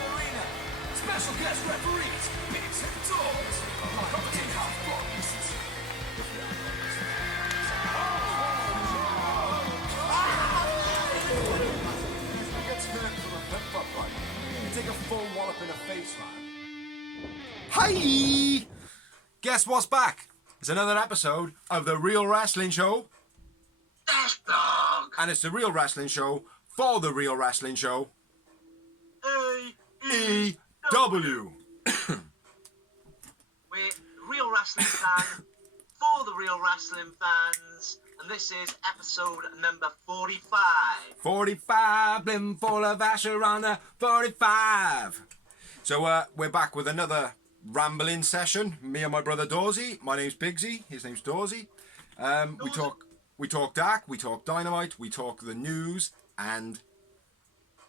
Arena. Special guest referees, bigs and dogs. Competent half bodies. He gets hurt from a pep fight. You take a full wallop in the face, man. Hi! Guess what's back? It's another episode of The Real Wrestling Show. Dog. And it's The Real Wrestling Show for The Real Wrestling Show. AEW. We're Real Wrestling Fan for the Real Wrestling Fans, and this is episode number 45. 45, been full of ash around the 45. So we're back with another rambling session. Me and my brother Dorsey. My name's Bigsy. His name's Dorsey. We talk dark. We talk Dynamite. We talk the news and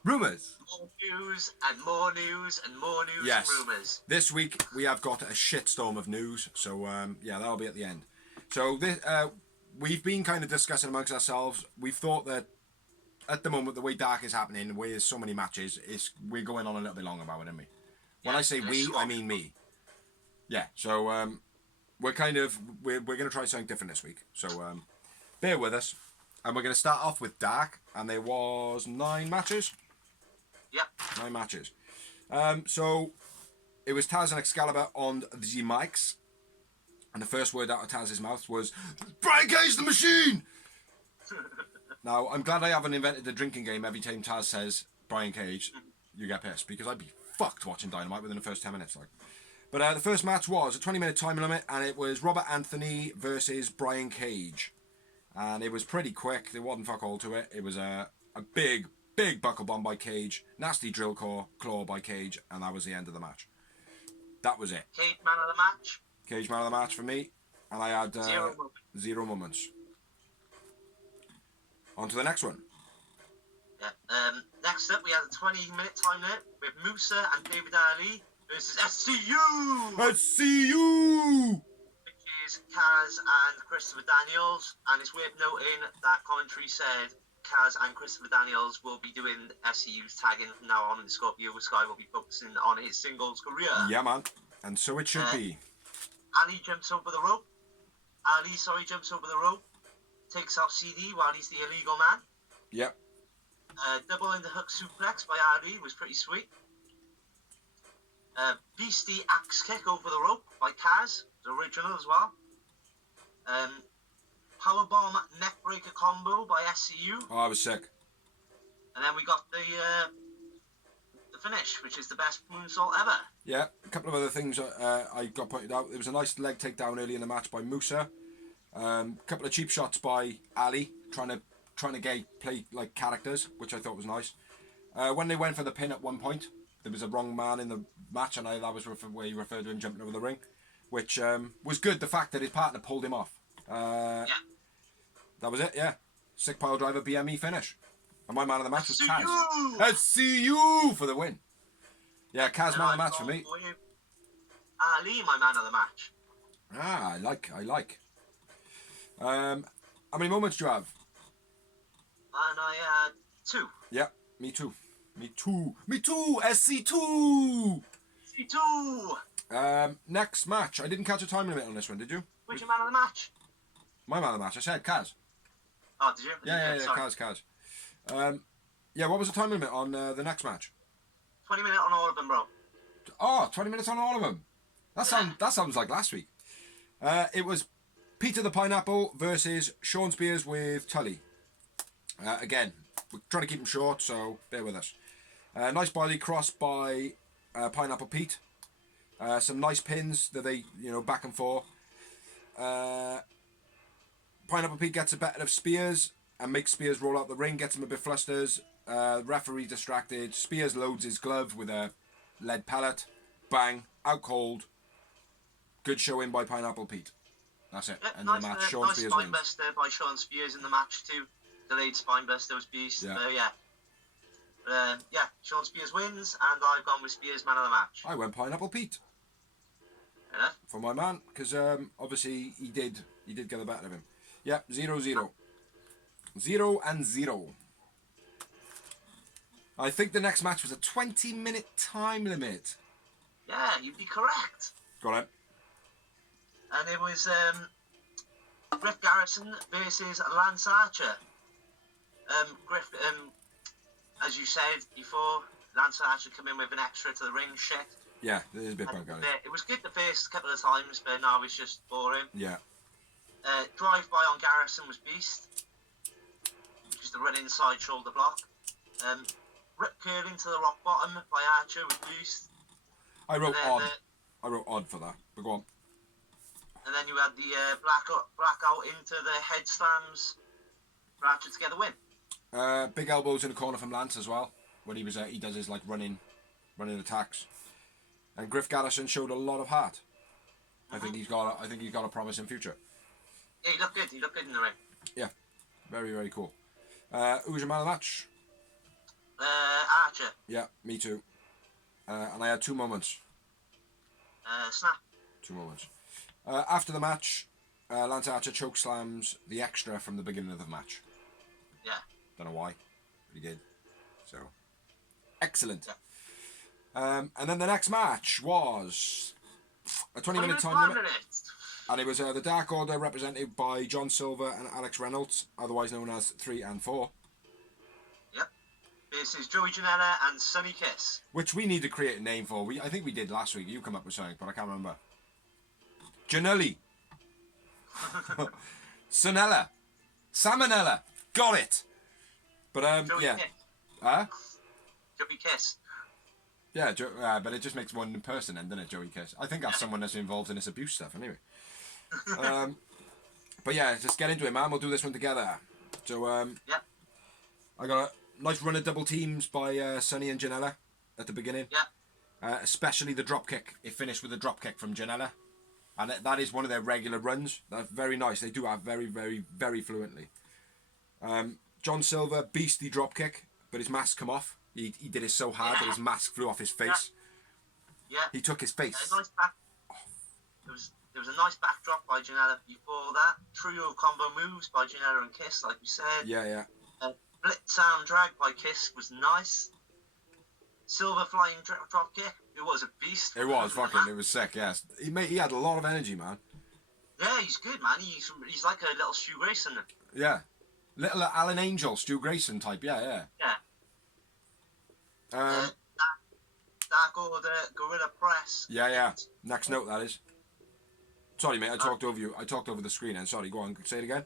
rumours. More news and more news and more news Yes. and rumours. This week we have got a shitstorm of news. So yeah, that'll be at the end. So this we've been kind of discussing amongst ourselves. We've thought that at the moment the way Dark is happening, with so many matches, we're going on a little bit long about it, aren't we? When I say we, I mean me. Yeah. So we're going to try something different this week. So bear with us, and we're going to start off with Dark, and there was 9 matches. Yep. 9 matches. So it was Taz and Excalibur on the mics, and the first word out of Taz's mouth was "Brian Cage the Machine." Now I'm glad I haven't invented the drinking game. Every time Taz says Brian Cage, you get pissed, because I'd be fucked watching Dynamite within the first 10 minutes. Like. But the first match was a 20-minute time limit, and it was Robert Anthony versus Brian Cage, and it was pretty quick. There wasn't fuck all to it. It was a big buckle bomb by Cage, nasty drill claw by Cage, and that was the end of the match. That was it. Cage man of the match. Cage man of the match for me, and I had zero moments. On to the next one. Yeah. Next up, we had a 20-minute time limit with Musa and David Ali versus SCU. SCU! Which is Kaz and Christopher Daniels, and it's worth noting that commentary said Kaz and Christopher Daniels will be doing SCU's tagging from now on, and Scorpio Sky will be focusing on his singles career. Yeah, man. And so it should be. Ali jumps over the rope. Jumps over the rope. Takes out CD while he's the illegal man. Yep. Double in the hook suplex by Ali was pretty sweet. Beastie axe kick over the rope by Kaz, the original as well. Powerbomb neckbreaker combo by SCU. Oh, I was sick. And then we got the finish, which is the best moonsault ever. Yeah, a couple of other things I got pointed out. There was a nice leg takedown early in the match by Musa. A couple of cheap shots by Ali, trying to play like characters, which I thought was nice. When they went for the pin at one point, there was a wrong man in the match, and that was where he referred to him jumping over the ring, which was good. The fact that his partner pulled him off. Yeah. That was it. Yeah, sick pile driver BME finish. And my man of the match was Kaz. SCU! SCU for the win. Yeah, Kaz man of the match for me. Ali, my man of the match. Ah, I like. How many moments do you have? And I had 2. Yeah, me too. SC2. C2. Next match. I didn't catch a time limit on this one, did you? Which your man of the match? My man of the match. I said Kaz. Oh, did you? Yeah, Sorry. Kaz. Yeah, what was the time limit on the next match? 20 minutes on all of them, bro. Oh, 20 minutes on all of them. That sounds like last week. It was Peter the Pineapple versus Sean Spears with Tully. Again, we're trying to keep them short, so bear with us. Nice body cross by Pineapple Pete. Some nice pins that they, back and forth. Pineapple Pete gets a better of Spears and makes Spears roll out the ring, gets him a bit flustered. Referee distracted. Spears loads his glove with a lead pellet. Bang, out cold. Good showing by Pineapple Pete. That's it. Yep, End of the match. Sean nice Spears spine wins. buster by Sean Spears in the match too. Delayed spine buster was beast. Yeah. Sean Spears wins, and I've gone with Spears man of the match. I went Pineapple Pete. Yeah. For my man, because obviously he did get the better of him. Yeah, 0-0. 0-0. I think the next match was a 20-minute time limit. Yeah, you'd be correct. Got it. And it was Griff Garrison versus Lance Archer. Griff, as you said before, Lance Archer come in with an extra to the ring shit. Yeah, it is a bit bunk. It was good the first couple of times, but now it's just boring. Yeah. Drive-by on Garrison was beast, which is the run inside shoulder block. Rip curl into the rock bottom by Archer was beast. I wrote odd for that, but go on. And then you had the blackout into the head slams for Archer to get the win. Big elbows in the corner from Lance as well when he was he does his like running attacks. And Griff Garrison showed a lot of heart. I think he's got a promising future. Yeah, he looked good. He looked good in the ring. Yeah, very, very cool. Who was your man of the match? Archer. Yeah, me too. And I had 2 moments. Snap. 2 moments. After the match, Lance Archer choke slams the extra from the beginning of the match. Yeah. Don't know why, but he did. So, excellent. Yeah. And then the next match was a 20-minute time limit. And it was the Dark Order represented by John Silver and Alex Reynolds, otherwise known as 3 and 4. Yep. This is Joey Janela and Sonny Kiss. Which we need to create a name for. I think we did last week. You come up with something, but I can't remember. Janelli. Sonella. Salmonella. Got it. But Joey yeah. Kiss. Huh? Joey Kiss. Yeah, but it just makes one person then, doesn't it, Joey Kiss? I think that's someone that's involved in this abuse stuff, anyway. But yeah, just get into it, man. We'll do this one together. So, Yeah. I got a nice run of double teams by Sonny and Janela at the beginning. Yeah. Especially the drop kick. It finished with a drop kick from Janela. And that is one of their regular runs. That's very nice. They do have very, very, very fluently. John Silver, beastly drop kick, but his mask come off. He did it so hard that his mask flew off his face. Yeah. He took his face. A nice back. There was a nice backdrop by Janela before that. Trio combo moves by Janela and Kiss, like we said. Yeah. Blitz sound drag by Kiss was nice. Silver flying drop kick. It was a beast. It was fucking. It was sick. Yes, he had a lot of energy, man. Yeah, he's good, man. He's like a little Stu Grayson. Yeah, little Alan Angel, Stu Grayson type. Yeah. Yeah. Dark Order, Gorilla Press. Yeah. Next note, that is. Sorry, mate. I talked over you. I talked over the screen. And sorry. Go on. Say it again.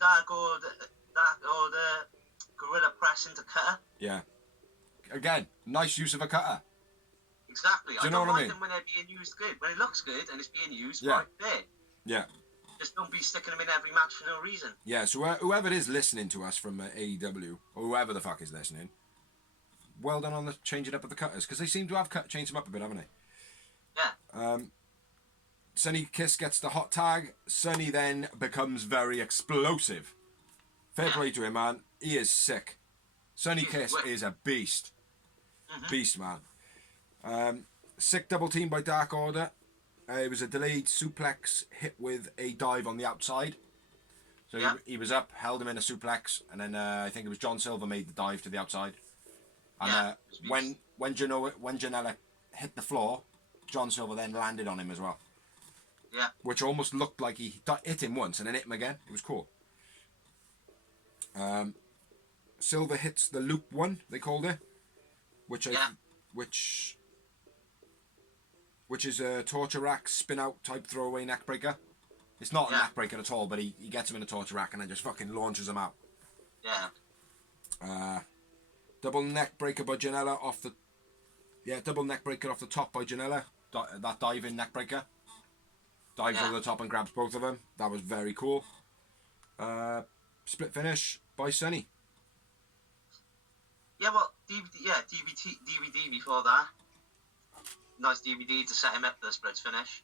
Dark Order, Gorilla Press into cutter. Yeah. Again, nice use of a cutter. Exactly. Do you know what I mean? Them when they're being used good. When it looks good and it's being used Yeah. right there. Yeah. Just don't be sticking them in every match for no reason. Yeah. So whoever is listening to us from AEW or whoever the fuck is listening, well done on the changing up of the cutters because they seem to have changed them up a bit, haven't they? Yeah. Sonny Kiss gets the hot tag. Sonny then becomes very explosive. Fair play to him, man. He is sick. Sonny Kiss is a beast. Beast, man. Sick double team by Dark Order. It was a delayed suplex hit with a dive on the outside. So he was up, held him in a suplex, and then I think it was John Silver made the dive to the outside. And when Janela hit the floor, John Silver then landed on him as well. Yeah. Which almost looked like he hit him once and then hit him again. It was cool. Silver hits the loop one, they called it, which is a torture rack spin out type throwaway neck breaker. It's not a neck breaker at all, but he gets him in a torture rack and then just fucking launches him out. Yeah. Double neck breaker by Janela off the. Yeah, double neck breaker off the top by Janela. That diving neck breaker. Dives over the top and grabs both of them. That was very cool. Split finish by Sonny. Yeah, well, DVD before that. Nice DVD to set him up for the splits finish.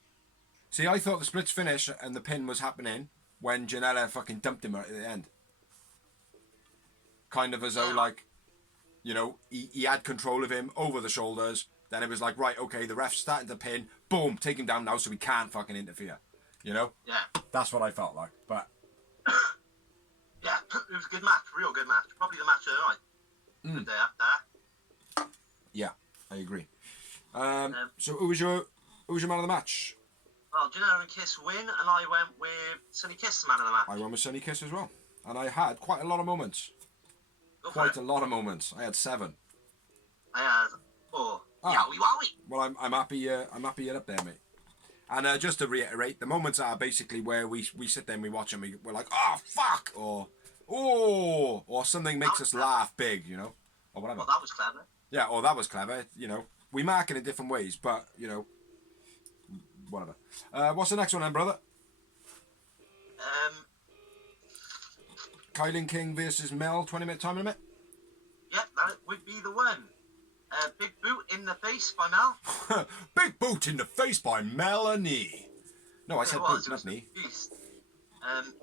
See, I thought the splits finish and the pin was happening when Janela fucking dumped him at the end. Kind of as though, like, you know, he had control of him over the shoulders. Then it was like, right, okay, the ref's starting to pin. Boom, take him down now so we can't fucking interfere. You know? Yeah. That's what I felt like. But yeah, was a good match, real good match. Probably the match of the night. The day after that. Yeah, I agree. So who was your man of the match? Well, Jenna and Kiss win, and I went with Sonny Kiss, the man of the match. I went with Sonny Kiss as well, and I had quite a lot of moments. Quite a lot of moments. I had 7. I had 4. Ah. Yowie wowie. Well, I'm happy. I'm happy you're up there, mate. And just to reiterate, the moments are basically where we sit there and we watch and we're like, oh fuck, or oh, or something makes us laugh big, you know, or whatever. Well, that was clever. Yeah, or that was clever. You know, we mark it in different ways, but you know, whatever. What's the next one then, brother? Kylan King versus Mel, 20-minute time limit. Yep, that would be the one. Big boot in the face by Mel. Big boot in the face by Melanie. No, I said boot, not knee. Beast.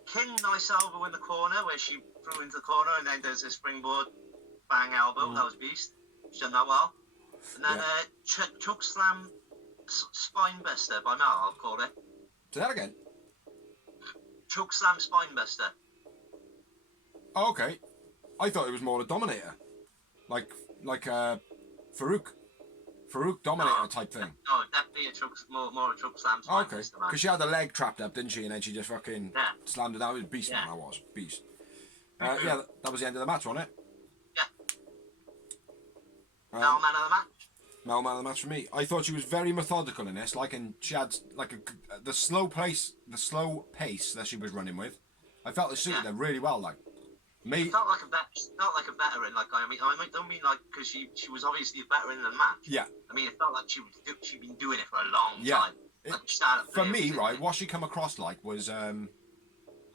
King, nice elbow in the corner where she threw into the corner and then does a springboard bang elbow. That was beast. She's done that well. And then choke slam spine buster by Mel, I'll call it. Say that again. Choke slam spine buster. Oh, okay. I thought it was more a dominator, like Farouk dominator type thing. No, definitely more a choke slam spine Okay, buster, man. because she had the leg trapped up, didn't she? And then she just fucking slammed it down. It was beast, man. I was beast. Yeah, that was the end of the match, wasn't it? Yeah. Mel man of the match. Mel man of the match for me. I thought she was very methodical in this, and she had the slow pace that she was running with. I felt it suited her really well, like. She felt like a veteran. Like I don't mean like because she was obviously a veteran in the match. Yeah. I mean, it felt like she'd been doing it for a long time. Like, for me, right, what she come across like was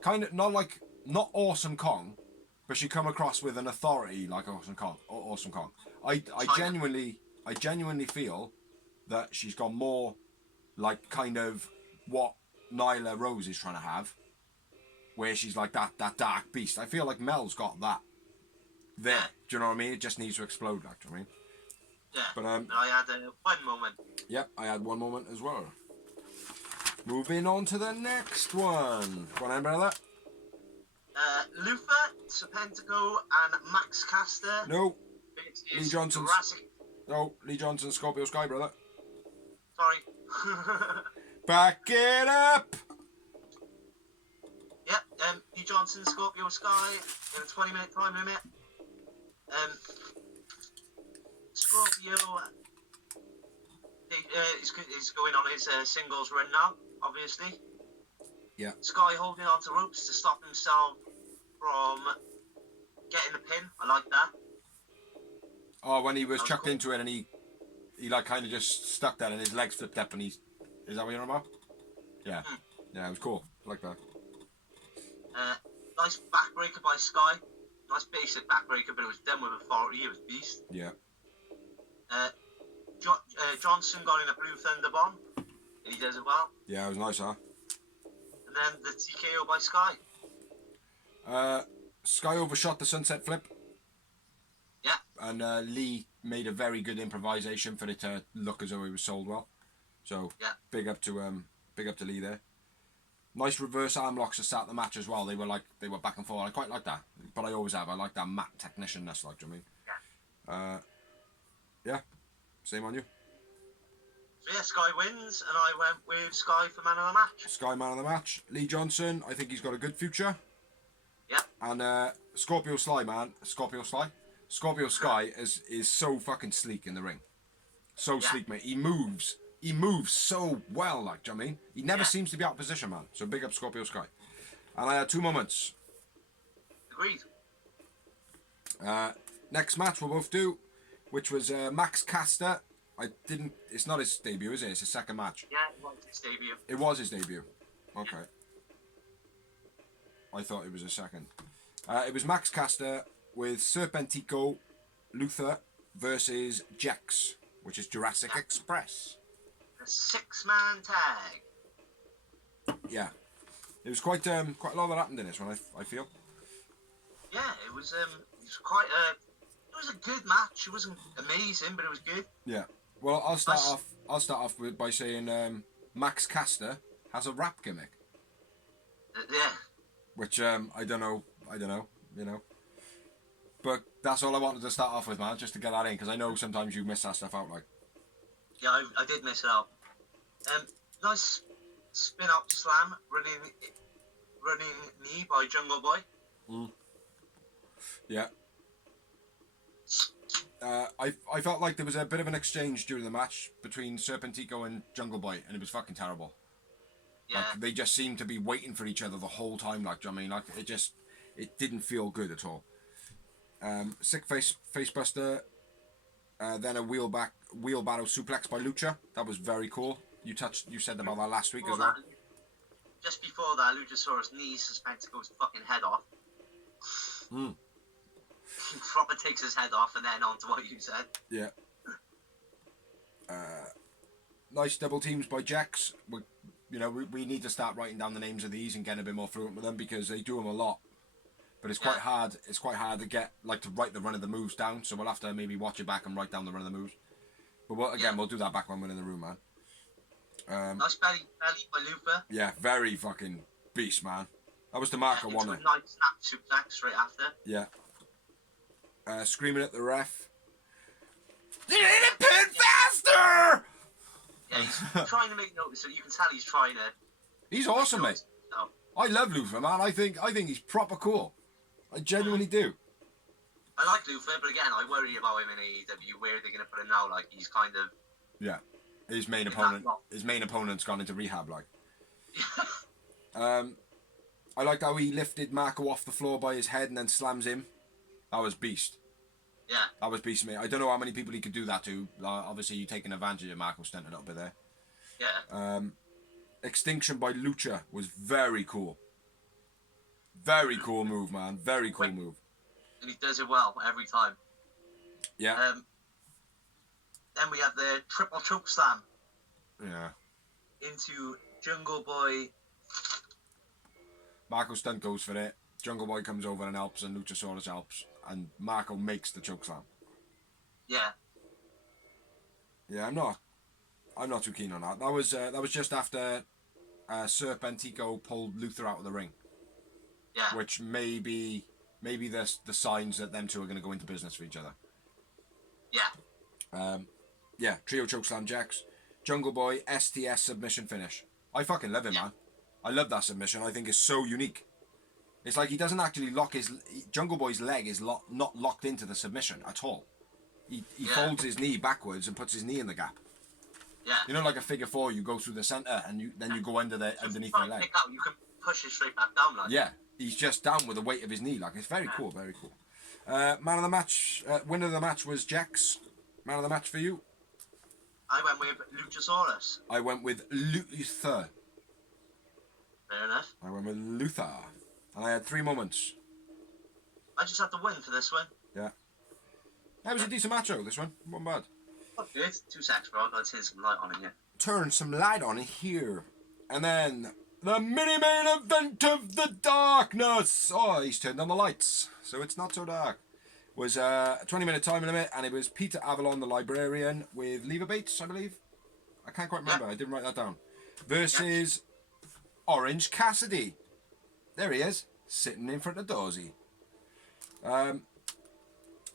kind of not Awesome Kong, but she come across with an authority like Awesome Kong. I genuinely feel that she's got more like kind of what Nyla Rose is trying to have. Where she's like that dark beast. I feel like Mel's got that there. Yeah. Do you know what I mean? It just needs to explode, like, do you know what I mean? Yeah. But I had one moment. Yep, I had one moment as well. Moving on to the next one. Go on, brother. Lufa, Serpentico, and Max Caster. No. Lee Johnson. No, Lee Johnson, Scorpio Sky, brother. Sorry. Back it up. Yep, Lee Johnson, Scorpio Sky, in a 20-minute time limit. Scorpio is going on his singles run now, obviously. Yeah. Sky holding on to ropes to stop himself from getting the pin. I like that. Oh, when he was chucked into it and he like kind of just stuck there and his legs flipped up and is that what you're on about? Yeah. Yeah, it was cool. I like that. Nice backbreaker by Sky. Nice basic backbreaker, but it was done with authority. It was beast. Yeah. Johnson got in a Blue Thunder bomb, and he does it well. Yeah, it was nice, huh? And then the TKO by Sky. Sky overshot the sunset flip. Yeah. And Lee made a very good improvisation for it to look as though it was sold well. So big up to Lee there. Nice reverse arm locks to start the match as well. They were back and forth. I quite like that. But I always have. I like that mat technician-ness, like, do you know what I mean? Yeah. Same on you. So yeah, Sky wins, and I went with Sky for man of the match. Sky man of the match. Lee Johnson, I think he's got a good future. Yeah. And Scorpio Sky is so fucking sleek in the ring. So sleek, mate. He moves so well, like, do you know what I mean? He never seems to be out of position, man. So big up Scorpio Sky. And I had 2 moments. Agreed. Next match we'll both do, which was Max Caster. It's not his debut, is it? It's his second match. Yeah, it was his debut. It was his debut. Okay. I thought it was his second. It was Max Caster with Serpentico, Luther versus Jex, which is Jurassic Express. A 6-man tag. Yeah. It was quite a lot that happened in this one, I feel. Yeah, it was quite it was a good match. It wasn't amazing, but it was good. Yeah. Well, I'll start off by saying Max Caster has a rap gimmick. Yeah. Which I don't know. you know. But that's all I wanted to start off with, man, just to get that in, because I know sometimes you miss that stuff out, like. Yeah, I did miss it out. Nice spin-up slam, running knee by Jungle Boy. Yeah. I felt like there was a bit of an exchange during the match between Serpentico and Jungle Boy, and it was fucking terrible. Yeah. Like, they just seemed to be waiting for each other the whole time, like, do you know what I mean? Like, it didn't feel good at all. Sick face buster, then a wheelbarrow suplex by Lucha. That was very cool. You said about that last week as well. Just before that, Luchasaurus knees Serpentico's fucking head off. Proper takes his head off and then on to what you said. Yeah. Nice double teams by Jax. We need to start writing down the names of these and getting a bit more fluent with them, because they do them a lot. But it's quite hard. It's quite hard to get to write the run of the moves down. So we'll have to maybe watch it back and write down the run of the moves. But we'll do that back when we're in the room, man. Nice belly by Lufa. Yeah, very fucking beast, man. That was the Marco one. A nice snap suplex straight after. Yeah. Screaming at the ref. You need to pin faster! Yeah, he's trying to make notice, so you can tell he's trying to. He's awesome, mate. No. I love Lufa, man. I think he's proper cool. I genuinely do. I like Lufa, but again, I worry about him in AEW. Where are they going to put him now? Like, he's kind of. Yeah. His main opponent's gone into rehab, like. I liked how he lifted Marco off the floor by his head and then slams him. That was beast. Yeah. That was beast, mate. I don't know how many people he could do that to. Obviously, you're taking advantage of Marco's stunt a little bit there. Yeah. Extinction by Lucha was very cool. Very cool move, man. Very cool move. And he does it well every time. Yeah. Then we have the triple choke slam. Yeah. Into Jungle Boy. Marco stunt goes for it. Jungle Boy comes over and helps, and Luchasaurus helps, and Marco makes the choke slam. Yeah. Yeah, I'm not too keen on that. That was just after Serpentico pulled Luther out of the ring. Yeah. Which maybe the signs that them two are going to go into business for each other. Yeah. Yeah, trio chokeslam Jax. Jungle Boy, STS submission finish. I fucking love it, man. I love that submission. I think it's so unique. It's like he doesn't actually lock Jungle Boy's leg is not locked into the submission at all. He folds his knee backwards and puts his knee in the gap. Yeah. You know, like a figure four, you go through the center and then you go underneath the leg. Pick out, you can push it straight back down, like. Yeah, he's just down with the weight of his knee. Like, it's very cool, very cool. Man of the match, winner of the match was Jax. Man of the match for you? I went with Luchasaurus. I went with Luther. Fair enough. I went with Luther. And I had 3 moments. I just had to win for this one. Yeah. That was a decent match, though, this one. Wasn't bad. Not good. 2 seconds, bro. I'll turn some light on it here. Turn some light on it here. And then, the mini-main event of the darkness. Oh, he's turned on the lights, so it's not so dark. Was a 20-minute time limit, and it was Peter Avalon, the librarian, with Lever Bates, I believe. I can't quite remember. I didn't write that down. Versus Orange Cassidy. There he is, sitting in front of Dorsey. Yeah,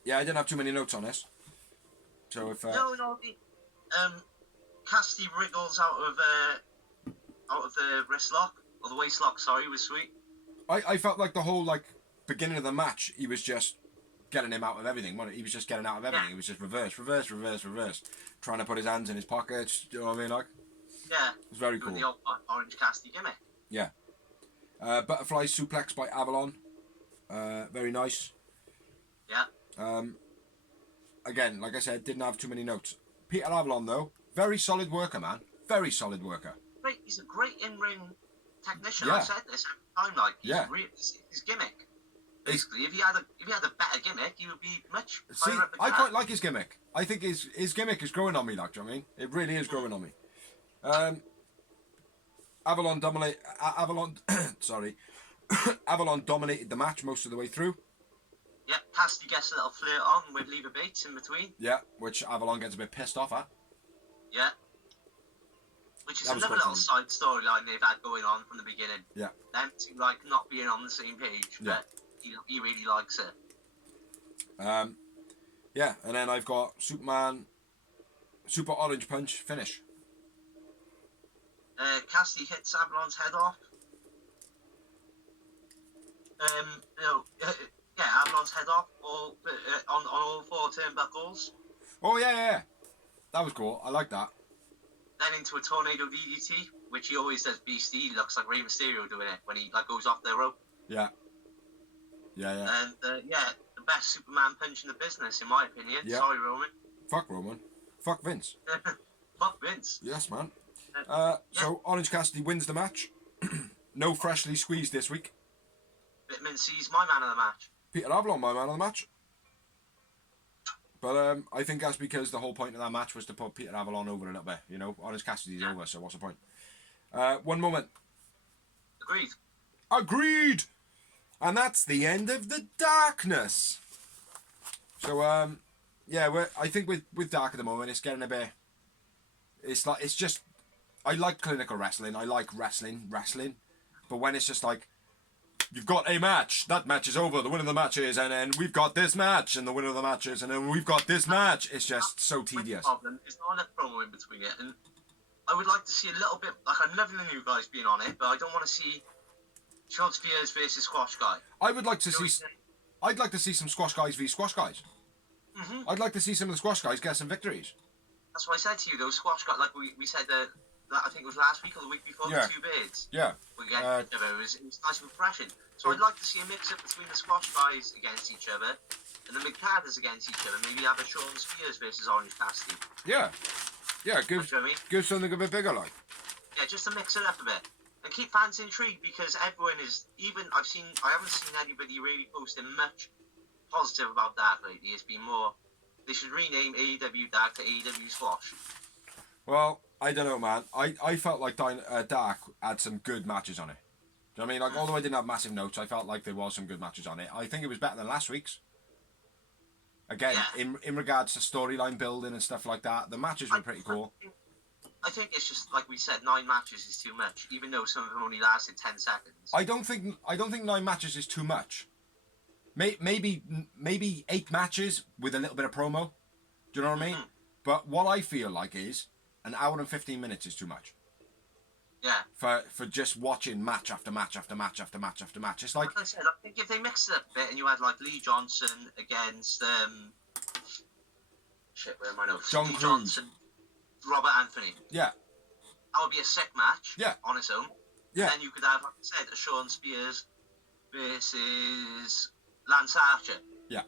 I didn't have too many notes on this. So if No. Cassidy wriggles out of the wrist lock or the waist lock. Sorry, was sweet. I felt like the whole beginning of the match, he was just getting him out of everything. He was just getting out of everything. He was just reverse, trying to put his hands in his pockets. Do you know what I mean? Yeah. It was very cool. The old Orange Cassidy gimmick. Yeah. Butterfly suplex by Avalon. Very nice. Yeah. Again, like I said, didn't have too many notes. Peter Avalon, though, very solid worker, man. Very solid worker. Great. He's a great in-ring technician. Yeah. I said this every time. His gimmick. Basically, if he had a better gimmick, he would be much higher up the I card. quite like his gimmick. I think his gimmick is growing on me, like, do you know what I mean? It really is growing on me. Avalon Avalon dominated the match most of the way through. Yeah, Cassidy gets a little flirt on with Lever Bates in between. Yeah, which Avalon gets a bit pissed off at. Yeah. Which is That was another quite little funny. side storyline they've had going on from the beginning. Yeah. Them two, not being on the same page. Yeah. He really likes it. Yeah, and then I've got Super Orange Punch finish. Cassidy hits Avalon's head off. Avalon's head off on all 4 turnbuckles. Oh yeah. That was cool. I like that. Then into a tornado DDT, which he always does beastie. He looks like Rey Mysterio doing it when he goes off the rope. Yeah. And the best Superman punch in the business, in my opinion. Yeah. Sorry, Roman. Fuck Roman. Fuck Vince. Fuck Vince. Yes, man. So Orange Cassidy wins the match. No freshly squeezed this week. Bitman sees my man of the match. Peter Avalon, my man of the match. But I think that's because the whole point of that match was to put Peter Avalon over a little bit. You know, Orange Cassidy's over, so what's the point? One moment. Agreed! And that's the end of the darkness. So, I think with Dark at the moment, it's getting a bit... It's just... I like clinical wrestling. I like wrestling. But when it's just like, you've got a match, that match is over, the winner of the match is, and then we've got this match, and the winner of the match is, and then we've got this match. It's just so tedious. The problem is not enough promo in between it, and I would like to see a little bit, like, I'm loving the new guys being on it, but I don't want to see Sean Spears versus Squash Guy. I'd like to see some Squash Guys v Squash Guys. Mm-hmm. I'd like to see some of the Squash Guys get some victories. That's what I said to you, those Squash Guys, like we said I think it was last week or the week before, the 2 bids. Yeah. It was nice and refreshing. So I'd like to see a mix-up between the Squash Guys against each other and the McCadders against each other. Maybe have a Sean Spears versus Orange Cassidy. Yeah. Give something a bit bigger, like. Yeah, just to mix it up a bit. And keep fans intrigued, because everyone is, I haven't seen anybody really posting much positive about that lately. It's been more, they should rename AEW Dark to AEW Squash. Well, I don't know, man. I felt like Dark had some good matches on it. Do you know what I mean? Like, although I didn't have massive notes, I felt like there was some good matches on it. I think it was better than last week's. Again, in regards to storyline building and stuff like that, the matches were pretty cool. I think it's just, like we said, 9 matches is too much, even though some of them only lasted 10 seconds. I don't think 9 matches is too much. Maybe 8 matches with a little bit of promo. Do you know what I mean? But what I feel like is an hour and 15 minutes is too much. Yeah. For just watching match after match after match after match after match. It's like I said, I think if they mixed it up a bit and you had like Lee Johnson against where am I now? John Lee Cruz. Johnson, Robert Anthony. Yeah. That would be a sick match. Yeah. On its own. Yeah. And then you could have, like I said, a Sean Spears versus Lance Archer. Yeah.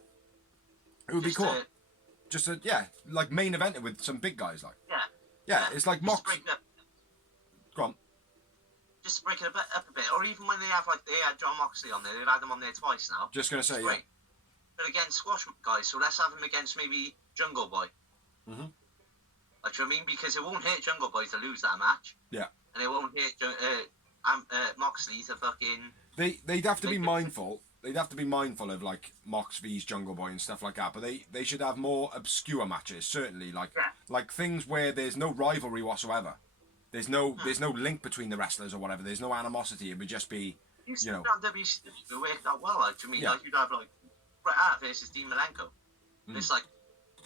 It would be cool. Just like main event with some big guys, like. Yeah. Yeah, it's like Mox. Go on. Just to break it up a bit, or even when they had John Moxley on there, they've had him on there twice now. Just gonna say, yeah. But against squash guys, so let's have him against maybe Jungle Boy. Mm-hmm. Like, you know what I mean? Because it won't hurt Jungle Boy to lose that match. Yeah. And it won't hurt Moxley to fucking. They'd have to be mindful. They'd have to be mindful of like Mox vs Jungle Boy and stuff like that. But they should have more obscure matches, certainly, like things where there's no rivalry whatsoever. There's no link between the wrestlers or whatever. There's no animosity. It would just be, you know. WCW it worked out well. Like, to me, like you'd have like Bret Hart versus Dean Malenko. Mm. It's like,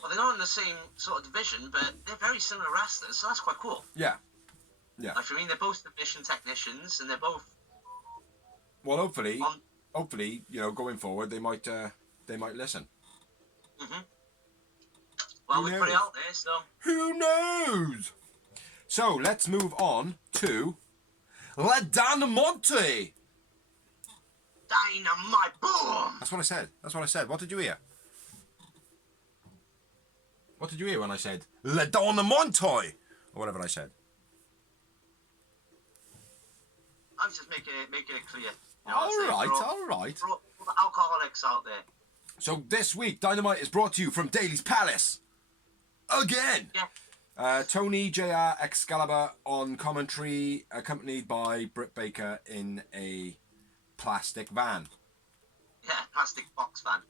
well, they're not in the same sort of division, but they're very similar wrestlers, so that's quite cool. Yeah. Yeah. Like, I mean, they're both division technicians, and they're both. Well, hopefully, you know, going forward, they might listen. Mhm. Well, we put it out there, so. Who knows? So let's move on to La Dynamite. Dynamite, boom! That's what I said. What did you hear? What did you hear when I said La Dynamite? Or whatever I said. I was just making it clear. You know, all right. For all the alcoholics out there. So this week, Dynamite is brought to you from Daly's Palace. Again. Yeah. Tony Jr. Excalibur on commentary, accompanied by Britt Baker in a plastic van. Yeah, plastic box van.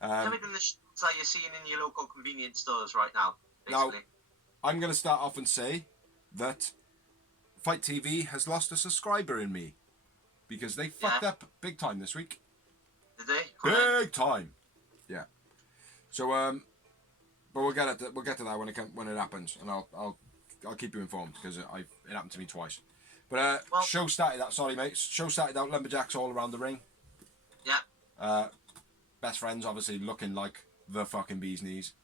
Everything the that you're seeing in your local convenience stores right now, basically. Now, I'm going to start off and say that Fight TV has lost a subscriber in me. because they fucked up big time this week. Did they? Big time. Yeah. So but we'll get to that when it happens, and I'll keep you informed because it happened to me twice. But show started out. Sorry, mate. Show started out. Lumberjacks all around the ring. Yeah. Best friends, obviously looking like the fucking bee's knees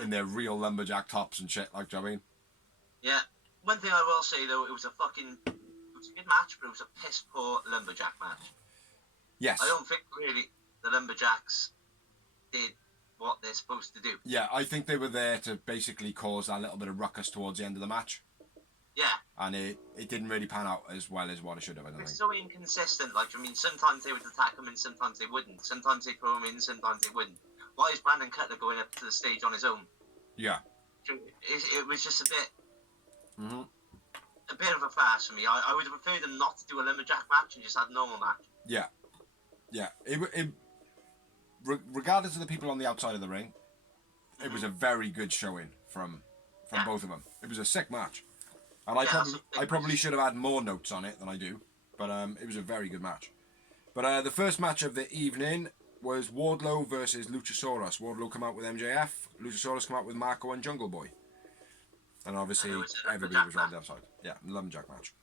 in their real lumberjack tops and shit. Like, do you know what I mean? Yeah. One thing I will say though, it was a good match, but it was a piss poor lumberjack match. Yes. I don't think really the lumberjacks did what they're supposed to do. Yeah, I think they were there to basically cause that little bit of ruckus towards the end of the match. Yeah. And it didn't really pan out as well as what it should have, I don't think. It's so inconsistent. Like, I mean, sometimes they would attack him and sometimes they wouldn't. Sometimes they throw him in, sometimes they wouldn't. Why is Brandon Cutler going up to the stage on his own? Yeah. It was just a bit of a farce for me. I would have preferred them not to do a lumberjack match and just have a normal match. Yeah. Yeah. Regardless of the people on the outside of the ring, it was a very good showing from both of them. It was a sick match. And I probably should have had more notes on it than I do, but it was a very good match. But the first match of the evening was Wardlow versus Luchasaurus. Wardlow come out with MJF, Luchasaurus come out with Marco and Jungle Boy. And obviously everybody was around the outside. Yeah, lumberjack match.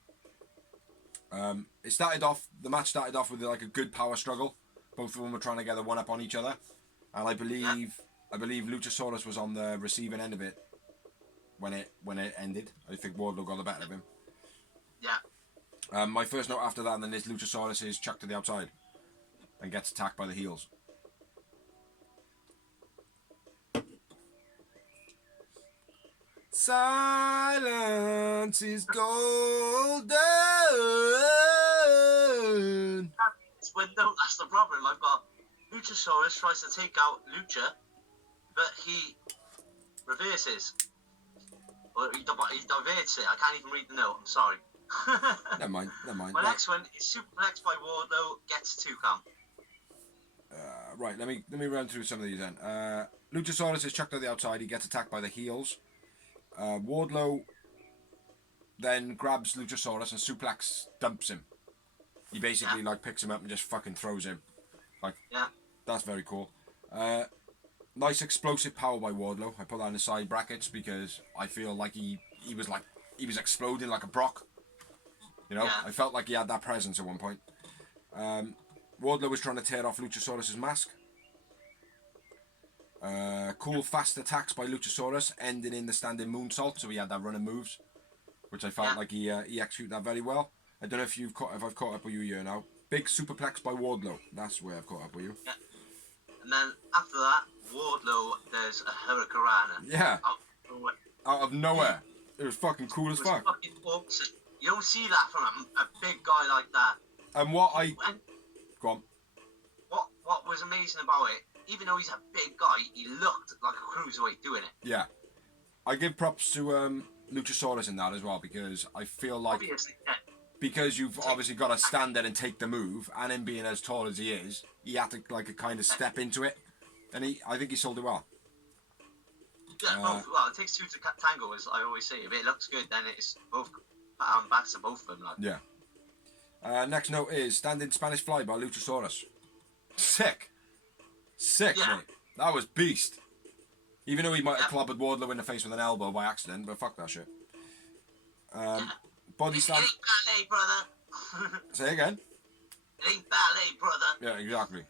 The match started off with like a good power struggle. Both of them were trying to get the one up on each other. And I believe Luchasaurus was on the receiving end of it when it ended. I think Wardlow got the better of him. Yeah. My first note after that then is Luchasaurus is chucked to the outside and gets attacked by the heels. Silence is golden. No, that's the problem. I've got Luchasaurus tries to take out Lucha, but he reverses. Or he diverts it. I can't even read the note. I'm sorry. Never mind. My next one is superplex by Wardlow, gets 2 count. Right, let me run through some of these then. Luchasaurus is chucked to the outside. He gets attacked by the heels. Wardlow then grabs Luchasaurus and suplex dumps him. He basically picks him up and just fucking throws him. That's very cool. Nice explosive power by Wardlow. I put that in the side brackets because I feel like he was exploding like a Brock. You know, I felt like he had that presence at one point. Wardlow was trying to tear off Luchasaurus' mask. Cool fast attacks by Luchasaurus, ending in the standing moonsault, so he had that run of moves, which I felt like he executed that very well. I don't know if I've caught up with you here now. Big superplex by Wardlow. That's where I've caught up with you. Yeah. And then after that, Wardlow does a hurricanrana. Yeah. Out of nowhere. It was fucking cool as fuck. It was fucking awesome. You don't see that from a big guy like that. And go on. What was amazing about it, even though he's a big guy, he looked like a cruiserweight doing it. Yeah. I give props to Luchasaurus in that as well, because I feel like... Obviously, because you've obviously got to stand there and take the move, and him being as tall as he is, he had to kind of step into it, and I think he sold it well. Yeah, well, it takes 2 to tango, as I always say. If it looks good, then it's both backs of both of them. Like. Yeah. Next note is standing Spanish Fly by Luchasaurus. Sick, mate. That was beast. Even though he might have clobbered Wardlow in the face with an elbow by accident, but fuck that shit. Body slam. It ain't ballet, brother. Say again. It ain't ballet, brother. Yeah, exactly.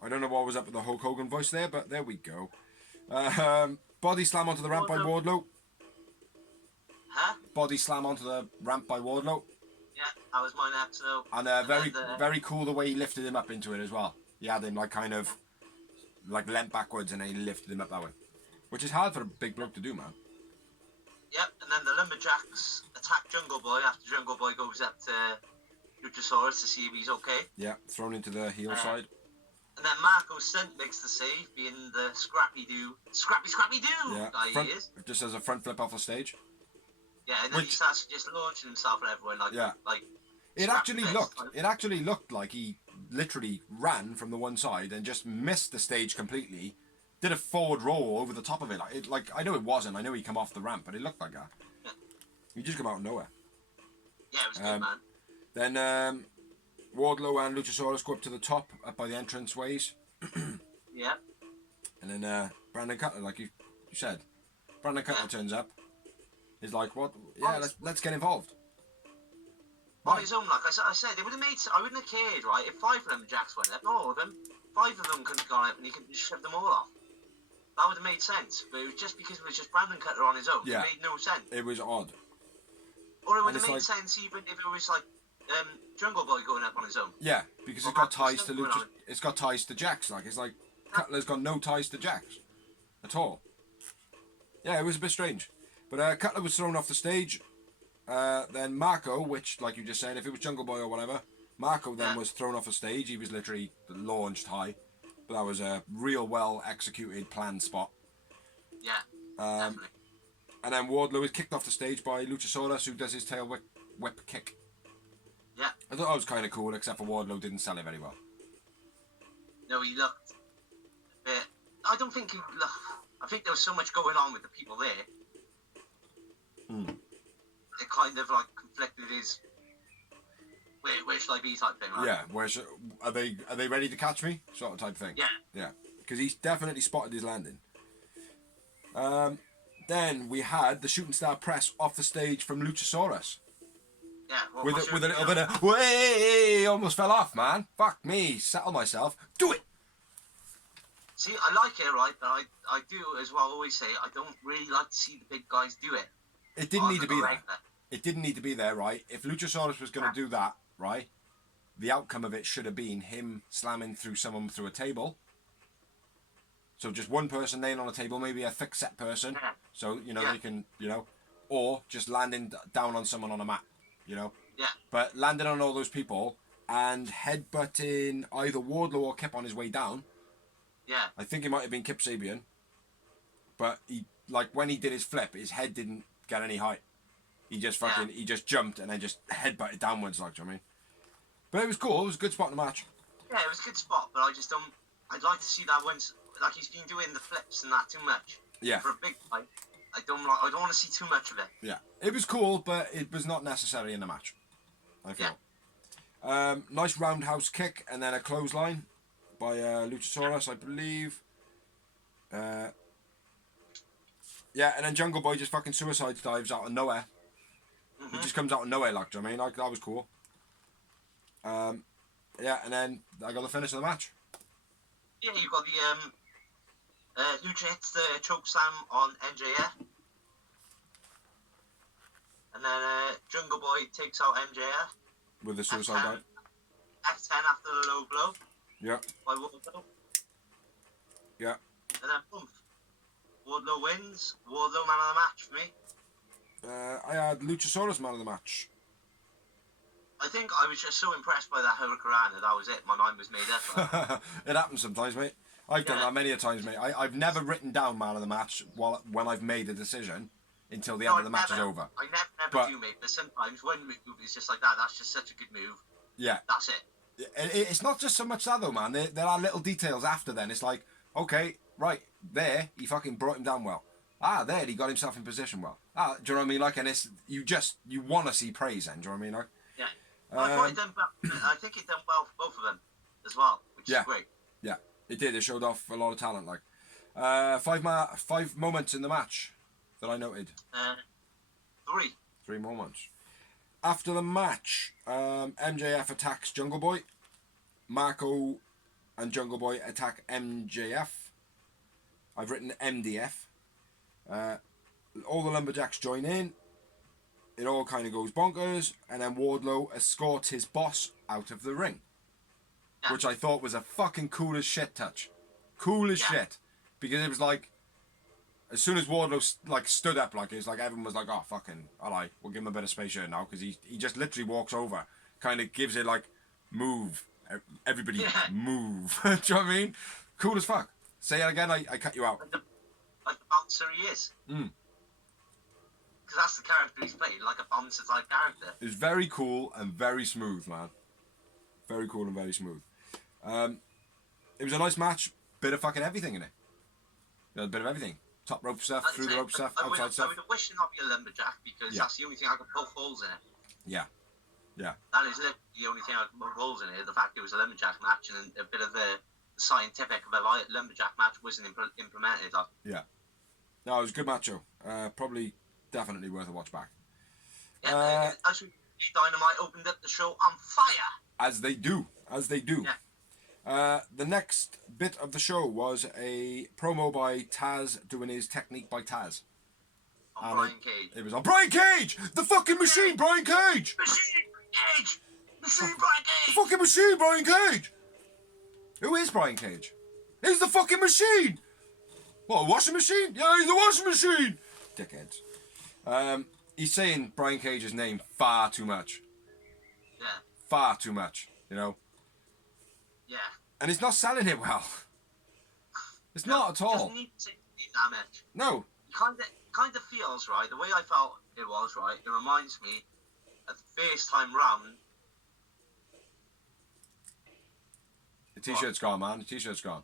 I don't know what was up with the Hulk Hogan voice there, but there we go. Body slam onto the ramp by Wardlow. Huh? Body slam onto the ramp by Wardlow. Yeah, that was my next note. And very cool the way he lifted him up into it as well. He had him leant backwards and then he lifted him up that way. Which is hard for a big bloke to do, man. Yep, and then the Lumberjacks attack Jungle Boy after Jungle Boy goes up to Luchasaurus to see if he's okay. Yeah, thrown into the heel side. And then Marco Stunt makes the save, being the Scrappy Doo guy he is. Just as a front flip off the stage. Yeah, and then he starts just launching himself at everyone It actually looked like he literally ran from the one side and just missed the stage completely. Did a forward roll over the top of it. I know it wasn't. I know he come off the ramp, but it looked like that. Yeah. He just come out of nowhere. Yeah, it was good, man. Then Wardlow and Luchasaurus go up to the top, up by the entrance ways. Yeah. And then Brandon Cutler, like you said, Brandon Cutler turns up. He's like, what? Yeah, let's get involved. On his own, like I said, it would have made. I wouldn't have cared, right? If 5 of them Jacks went up, not all of them, 5 of them could have gone up and you could just shove them all off. That would have made sense. But it was just because it was just Brandon Cutler on his own. Yeah. It made no sense. It was odd. Or it would have made sense even if it was like Jungle Boy going up on his own. Yeah, because it's got ties to Lucha. It's got ties to Jax. Like it's like Cutler's got no ties to Jax at all. Yeah, it was a bit strange. But Cutler was thrown off the stage. Then Marco, which, like you just said, if it was Jungle Boy or whatever, Marco then was thrown off the stage. He was literally launched high. But that was a real well executed planned spot. Yeah, definitely. And then Wardlow is kicked off the stage by Luchasaurus, who does his tail whip kick. Yeah. I thought that was kind of cool, except for Wardlow didn't sell it very well. No, he looked a bit... I don't think he... I think there was so much going on with the people there. It kind of like conflicted his... Where should I be type thing, right? Yeah, are they ready to catch me? Sort of type thing. Yeah. Yeah, because he's definitely spotted his landing. Then we had the shooting star press off the stage from Luchasaurus. Yeah, well, with a little bit of way, almost fell off, man. Fuck me, settle myself. Do it. See, I like it, right? But I do as well. Always say I don't really like to see the big guys do it. It didn't need to be there. It didn't need to be there, right? If Luchasaurus was going to do that, right, the outcome of it should have been him slamming through someone through a table. So just one person laying on a table, maybe a thick set person, so they can, or just landing down on someone on a mat, Yeah. But landing on all those people and headbutting either Wardlow or Kip on his way down. Yeah. I think it might have been Kip Sabian, but he when he did his flip, his head didn't get any height. He just he just jumped and then just headbutted downwards, do you know what I mean? But it was cool. It was a good spot in the match. Yeah, it was a good spot, but I just don't. I'd like to see that once. Like he's been doing the flips and that too much. Yeah. For a big fight, I don't want to see too much of it. Yeah, it was cool, but it was not necessary in the match, I feel. Yeah. Nice roundhouse kick and then a clothesline by Luchasaurus, I believe. Yeah, and then Jungle Boy just fucking suicide dives out of nowhere. He just comes out of nowhere, do you know what I mean? Like, that was cool. Yeah, and then I got the finish of the match. Yeah, you got the Lucha hits the choke slam on MJF. And then Jungle Boy takes out MJF. With the suicide dive. F10 after the low blow. Yeah. By Wardlow. Yeah. And then boom. Wardlow wins. Wardlow man of the match for me. I had Luchasaurus man of the match. I think I was just so impressed by that Hurricane that was it. My mind was made up. It happens sometimes, mate. I've done that many a times, mate. I've never written down man of the match when I've made a decision until the end of the match is over. I never do, mate. But sometimes when move is just like that, that's just such a good move. Yeah. That's it. It's not just so much that though, man. There are little details after then. It's like, okay, right, there, he fucking brought him down well. There, he got himself in position well. Do you know what I mean? Like, and it's, you want to see praise then, do you know what I mean? Like, yeah. I think it done well for both of them as well, which is great. Yeah, it did. It showed off a lot of talent. Like, 5 moments in the match that I noted. 3. 3 moments. After the match, MJF attacks Jungle Boy. Marco and Jungle Boy attack MJF. I've written MDF. All the Lumberjacks join in. It all kind of goes bonkers, and then Wardlow escorts his boss out of the ring, which I thought was a fucking cool as shit touch. Cool as shit, because it was like, as soon as Wardlow stood up, like it's like everyone was like, oh fucking, alright, we'll give him a bit of space here now, because he just literally walks over, kind of gives it like, move, everybody move. Do you know what I mean? Cool as fuck. Say it again. I cut you out. Like the bouncer he is. Because that's the character he's playing, like a bouncer type character. It was very cool and very smooth, man. Very cool and very smooth. It was a nice match. Bit of fucking everything in it. A bit of everything. Top rope stuff, through the rope stuff, outside stuff. I would wish it not be a lumberjack because that's the only thing I could poke holes in it. Yeah. Yeah. That is literally the only thing I can put holes in it. The fact it was a lumberjack match and a bit of the scientific of a lumberjack match wasn't implemented. Yeah. No, it was a good match, though. Probably, definitely worth a watch back. Yeah, actually, Dynamite opened up the show on fire. As they do. Yeah. The next bit of the show was a promo by Taz doing his technique by Taz. On Brian Cage. It was on Brian Cage! The fucking machine, Brian Cage! Machine Cage! Machine Brian The Cage! fucking machine, Brian Cage! Who is Brian Cage? He's the fucking machine! What, a washing machine? Yeah, he's the washing machine! Dickheads. He's saying Brian Cage's name far too much. Yeah. Far too much, you know? Yeah. And it's not selling it well. It's not at all. Doesn't need to be that much. No. Kind of feels right. The way I felt it was right. It reminds me of the first time round. The t-shirt's gone, man. The t-shirt's gone.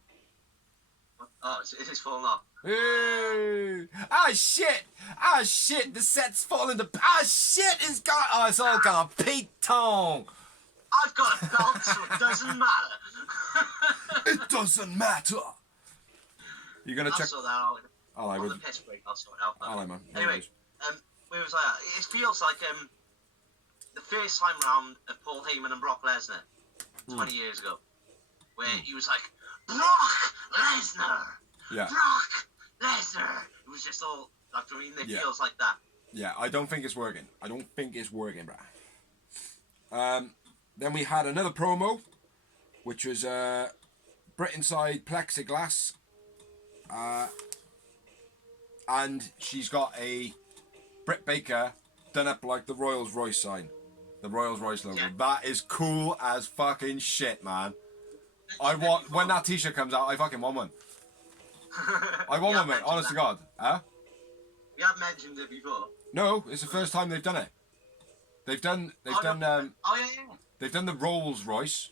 Oh, it is falling off. Hey. Ah, shit! Ah, shit! The set's falling to... Ah, shit! It's gone! Oh, it's all gone. Pete Tong! I've got a belt, so it doesn't matter. It doesn't matter! You're gonna I'll check... sort that out. Oh, I On would... the piss break, I'll sort it out. Oh, man. No Anyway, worries. we was like, it feels like the first time round of Paul Heyman and Brock Lesnar 20 years ago, where he was like, Brock Lesnar! Yeah. Brock Lesnar! It was just all, like, I mean, it feels like that. Yeah, I don't think it's working. Bruh. Then we had another promo, which was Britt inside plexiglass. And she's got a Britt Baker done up like the Rolls Royce sign. The Rolls Royce logo. Yeah. That is cool as fucking shit, man. When that t-shirt comes out, I fucking want one. I want one, mate. Honest to God. Huh? We have mentioned it before. No, it's the first time they've done it. They've done yeah. they've done the Rolls Royce,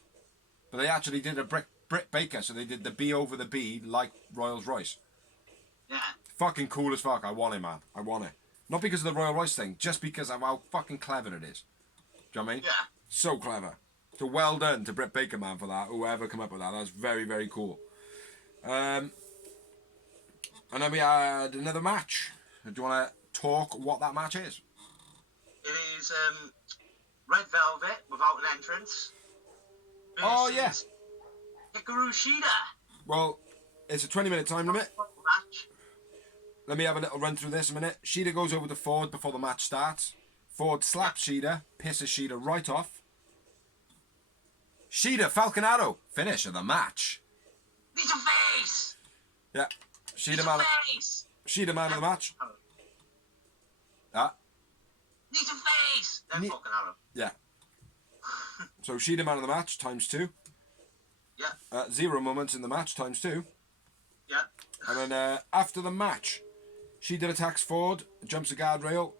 but they actually did a Britt Baker, so they did the B over the B like Rolls Royce. Yeah. Fucking cool as fuck. I want it, man. I want it. Not because of the Royal Royce thing, just because of how fucking clever it is. Do you know what I mean? Yeah. So clever. So well done to Britt Baker, man, for that. Whoever come up with that. That's very, very cool. And then we had another match. Do you want to talk what that match is? It is Red Velvet without an entrance. Oh, yeah. Hikaru Shida. Well, it's a 20-minute time limit. Match. Let me have a little run through this a minute. Shida goes over to Ford before the match starts. Ford slaps Shida, pisses Shida right off. Shida, Falcon Arrow, finish of the match. Need a face. Yeah. Need a face. Shida man of the match. Need a face. Then Falcon Arrow. Yeah. So Shida man of the match times 2. Yeah. 0 moments in the match times 2. Yeah. And then after the match, Shida attacks Ford, jumps a guardrail.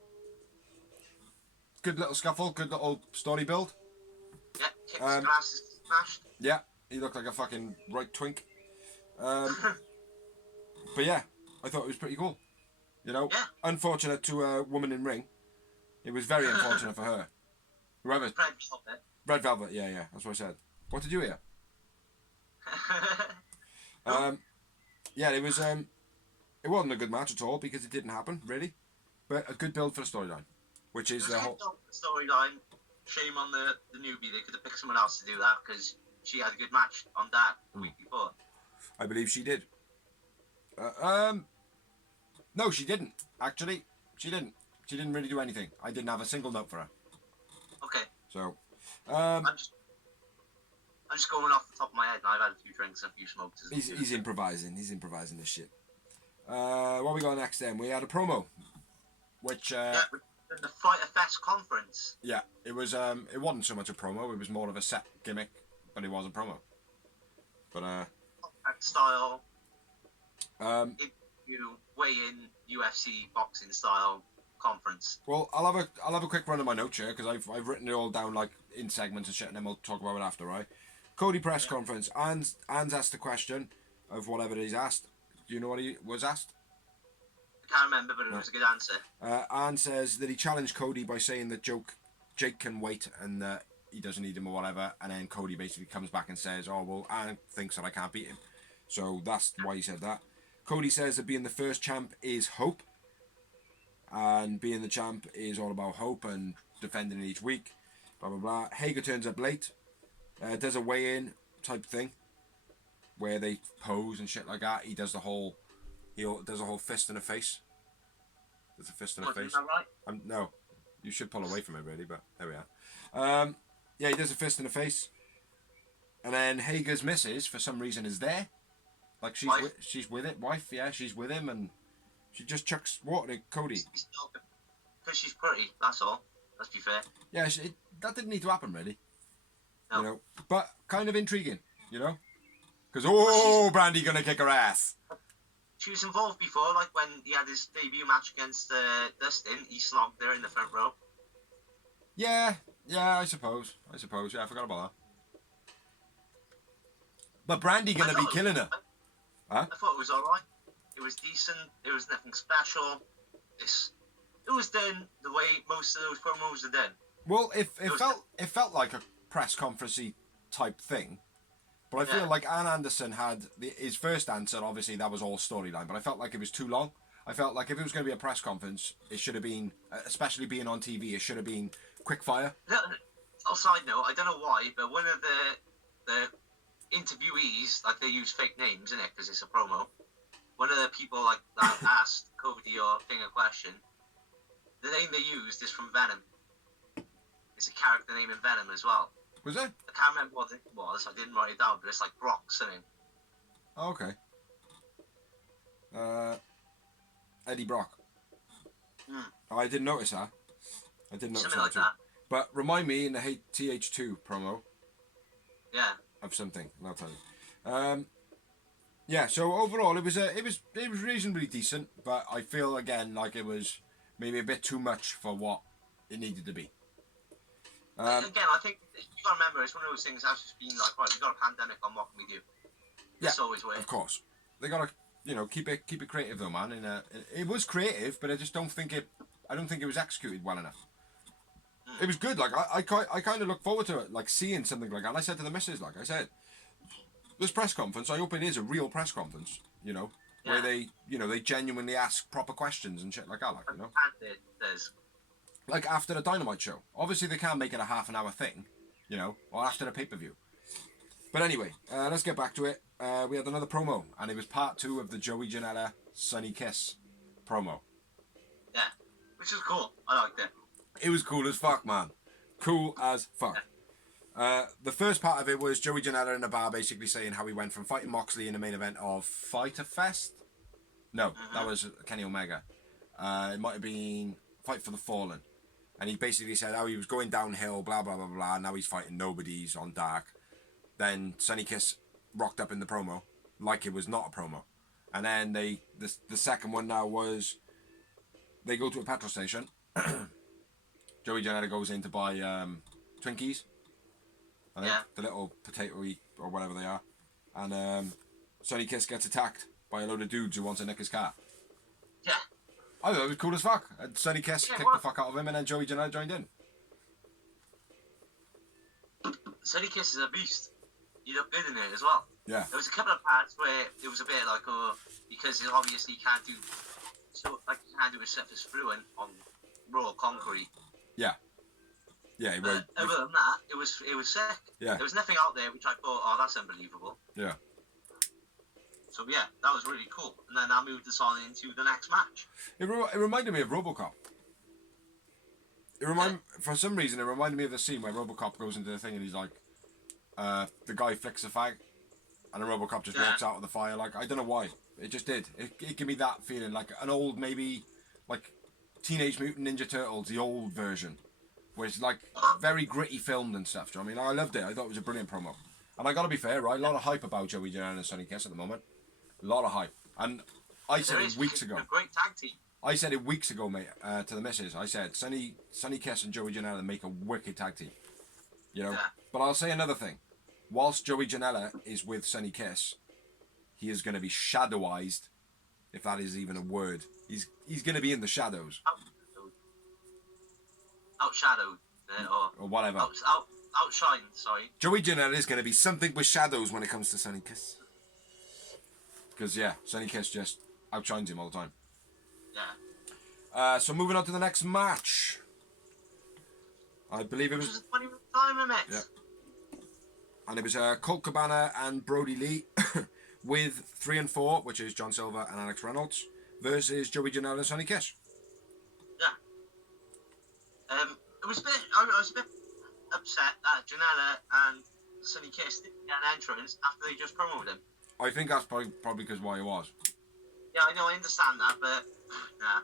Good little scuffle, good little story build. Yeah. Kicks glasses smashed. Yeah, he looked like a fucking right twink. But yeah, I thought it was pretty cool. You know, Yeah. Unfortunate to a woman in ring. It was very unfortunate for her. Whoever. Red Velvet. Red Velvet, yeah, that's what I said. What did you hear? Yeah, it was. It wasn't a good match at all because it didn't happen really, but a good build for the storyline, which is the whole storyline. Shame on the newbie. They could have picked someone else to do that because she had a good match on that the week before. I believe she did. No, she didn't. Actually, she didn't. She didn't really do anything. I didn't have a single note for her. Okay. So, I'm just going off the top of my head, and I've had a few drinks and a few smokes. he's improvising. He's improvising this shit. What we got next then? We had a promo, which yeah, the Fighter Fest conference. yeah, it was. It wasn't so much a promo. It was more of a set gimmick, but it was a promo. But Style. you Weigh-in UFC boxing style conference. well, I'll have a quick run of my notes here because I've written it all down like in segments and shit, and then we'll talk about it after, right? Cody press conference. Ann's asked the question of whatever he's asked. Do you know what he was asked? I can't remember, but it was a good answer. Ann says that he challenged Cody by saying that Joke Jake can wait and he doesn't need him or whatever. And then Cody basically comes back and says, oh, well, Aaron thinks that I can't beat him. So that's why he said that. Cody says that being the first champ is hope. And being the champ is all about hope and defending it each week. Blah, blah, blah. Hager turns up late. Does a weigh-in type thing. Where they pose and shit like that. He does a whole fist in the face. There's a fist in the face. Is that right? No. You should pull away from it, really, but there we are. Yeah, he does a fist in the face. And then Hager's missus, for some reason, is there. Like, she's with it. Wife, yeah, she's with him, and she just chucks water at Cody. Because she's pretty, that's all. Let's be fair. Yeah, that didn't need to happen, really. No. You know, but kind of intriguing, you know? Because, Brandy gonna kick her ass. She was involved before, like when he had his debut match against Dustin, he slogged her in the front row. Yeah, I suppose. Yeah, I forgot about that. But Brandy gonna be killing her. Huh? I thought it was alright. It was decent. It was nothing special. It was done the way most of those promos are done. Well, it felt like a press conference-y type thing. But I feel like Ann Anderson had his first answer. Obviously, that was all storyline. But I felt like it was too long. I felt like if it was going to be a press conference, it should have been, especially being on TV, it should have been quick fire. On side note, I don't know why, but one of the interviewees, like they use fake names in it because it's a promo. One of the people like that asked Cody or Thing a question. The name they used is from Venom. It's a character name in Venom as well. Was it? I can't remember what it was. I didn't write it down, but it's like Brock something. Oh, okay. Eddie Brock. Oh, I didn't notice that. Something like that. But remind me in the TH2 promo. Yeah. Of something, and I'll tell you. Yeah. So overall, it was reasonably decent, but I feel again like it was maybe a bit too much for what it needed to be. Again, I think you gotta remember it's one of those things that's just been like, right, we got a pandemic on, what can we do? It's always weird. Of course, they gotta keep it creative though, man. And it was creative, but I just don't think it was executed well enough. It was good. Like I kind of look forward to it, like seeing something like that. And I said to the missus, like I said, this press conference, I hope it is a real press conference. Where they genuinely ask proper questions and shit like that, like There's like after the Dynamite show. Obviously, they can't make it a half an hour thing, or after the pay-per-view. But anyway, let's get back to it. We had another promo, and it was part 2 of the Joey Janela Sunny Kiss promo. Yeah, which is cool. I liked it. It was cool as fuck, man. Cool as fuck. The first part of it was Joey Janela in the bar basically saying how he went from fighting Moxley in the main event of Fighter Fest. No, that was Kenny Omega. It might have been Fight for the Fallen. And he basically said how he was going downhill, blah, blah, blah, blah. Now he's fighting nobodies on Dark. Then Sunny Kiss rocked up in the promo like it was not a promo. And then the second one now was they go to a petrol station. Joey Janela goes in to buy Twinkies. I think, the little potato-y or whatever they are. And Sunny Kiss gets attacked by a load of dudes who want to nick his car. Yeah. I thought it was cool as fuck. And Sunny Kiss kicked the fuck out of him, and then Joey Janela joined in. Sunny Kiss is a beast. He looked good in it as well. Yeah. There was a couple of parts where it was a bit like, because he obviously can't do his stuff as fluent on raw concrete. Yeah. Yeah. But other than that, it was sick. Yeah. There was nothing out there which I thought, oh, that's unbelievable. Yeah. So yeah, that was really cool. And then that moved us on into the next match. It reminded me of Robocop. For some reason, it reminded me of the scene where Robocop goes into the thing and he's like, the guy flicks a fag, and the Robocop just walks out of the fire. Like, I don't know why. It just did. It gave me that feeling, like an old, maybe, like, Teenage Mutant Ninja Turtles, the old version, where it's, like, very gritty filmed and stuff. Do you know what I mean? I loved it. I thought it was a brilliant promo. And I gotta be fair, right? A lot of hype about Joey Janela and Sunny Kiss at the moment. A lot of hype. And I said it weeks ago. A great tag team. I said it weeks ago, mate, to the missus. I said, Sunny Kiss and Joey Janela make a wicked tag team. Yeah. But I'll say another thing. Whilst Joey Janela is with Sunny Kiss, he is going to be shadowized, if that is even a word. He's going to be in the shadows. Outshadowed. or whatever. Outshine, sorry. Joey Janela is going to be something with shadows when it comes to Sunny Kiss. Because, yeah, Sunny Kiss just outshines him all the time. Yeah. So moving on to the next match. I believe it was... Which was a 20-minute time limit. Yeah. And it was Colt Cabana and Brodie Lee with 3 and 4, which is John Silver and Alex Reynolds, versus Joey Janela and Sunny Kiss. Yeah. It was a bit... I was a bit upset that Janela and Sunny Kiss didn't get an entrance after they just promoted him. I think that's probably because why it was. Yeah, I know, I understand that, but nah,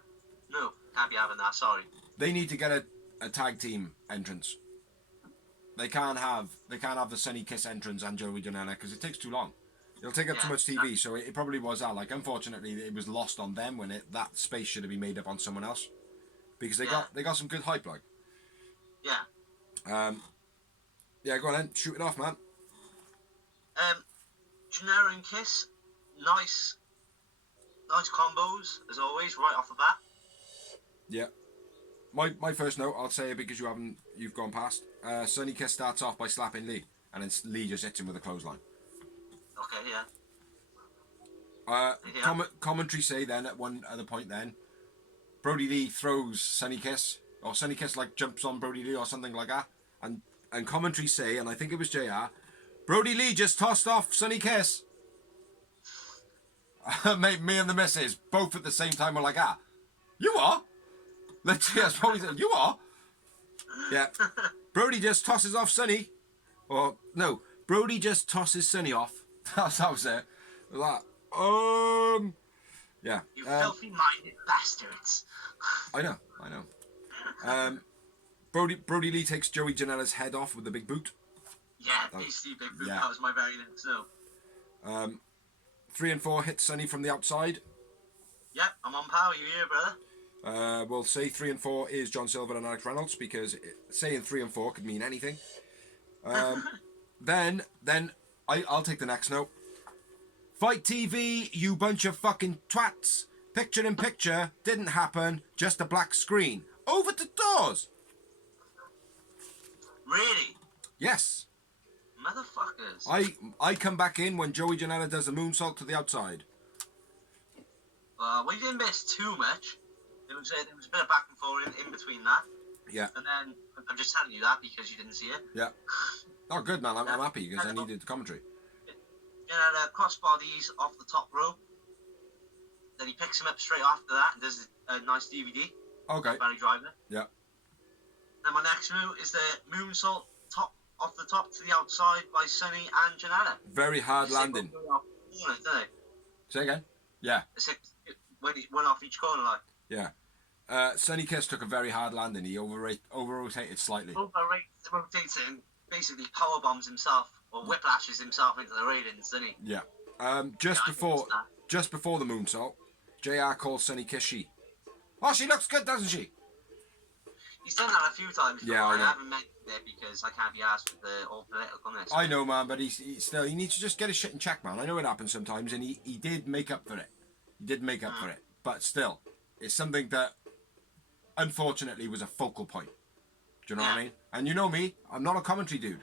no, can't be having that. Sorry. They need to get a tag team entrance. They can't have the Sunny Kiss entrance and Joey Janela because it takes too long. It'll take up too much TV, so it probably was that. Like, unfortunately, it was lost on them when that space should have been made up on someone else because they got some good hype, like. Yeah. Yeah, go on then, shoot it off, man. Janela and Kiss, nice combos as always, right off the bat. Yeah. My first note, I'll say it because you've gone past. Sunny Kiss starts off by slapping Lee, and then Lee just hits him with a clothesline. Okay, yeah. Commentary say then at one other point then, Brodie Lee throws Sunny Kiss, or Sunny Kiss like jumps on Brodie Lee or something like that, and commentary say, and I think it was JR, Brodie Lee just tossed off Sunny Kiss. Me and the missus both at the same time were like, you are? Literally, that's probably said, you are? Yeah. Brodie just tosses off Sunny. Or, no, Brodie just tosses Sunny off. That's how I was it. Like, yeah. You filthy-minded bastards. I know. Brodie Lee takes Joey Janela's head off with the big boot. Yeah, basically big boot. Yeah. That was my very next note. 3 and 4 hit Sunny from the outside. Yep, I'm on power. You here, brother? We'll say 3 and 4 is John Silver and Alex Reynolds because saying 3 and 4 could mean anything. Then I'll take the next note. Fight TV, you bunch of fucking twats. Picture in picture didn't happen. Just a black screen. Over to doors. Really? Yes. Motherfuckers. I come back in when Joey Janela does a moonsault to the outside. We didn't miss too much. There was a bit of back and forth in between that. Yeah. And then I'm just telling you that because you didn't see it. Yeah. Oh, good, man. I'm happy because I needed the commentary. Crossbodies off the top rope. Then he picks him up straight after that and does a nice DVD. Okay. Barry Driver. Yeah. And my next move is the moonsault off the top to the outside by Sunny and Janela. Very hard landing. Say again? Yeah. One off each corner, like. Yeah. Sunny Kiss took a very hard landing. He over-rotated slightly. Rotating, basically power bombs himself or whiplashes himself into the railings, doesn't he? Yeah. Just before the moonsault, JR calls Sunny Kiss she. Oh, she looks good, doesn't she? He's done that a few times before. Yeah, I know. I haven't mentioned it because I can't be asked with the all politicalness. I know, man, but he needs to just get his shit in check, man. I know it happens sometimes, and he did make up for it. He did make up for it, but still, it's something that unfortunately was a focal point. Do you know what I mean? And you know me, I'm not a commentary dude.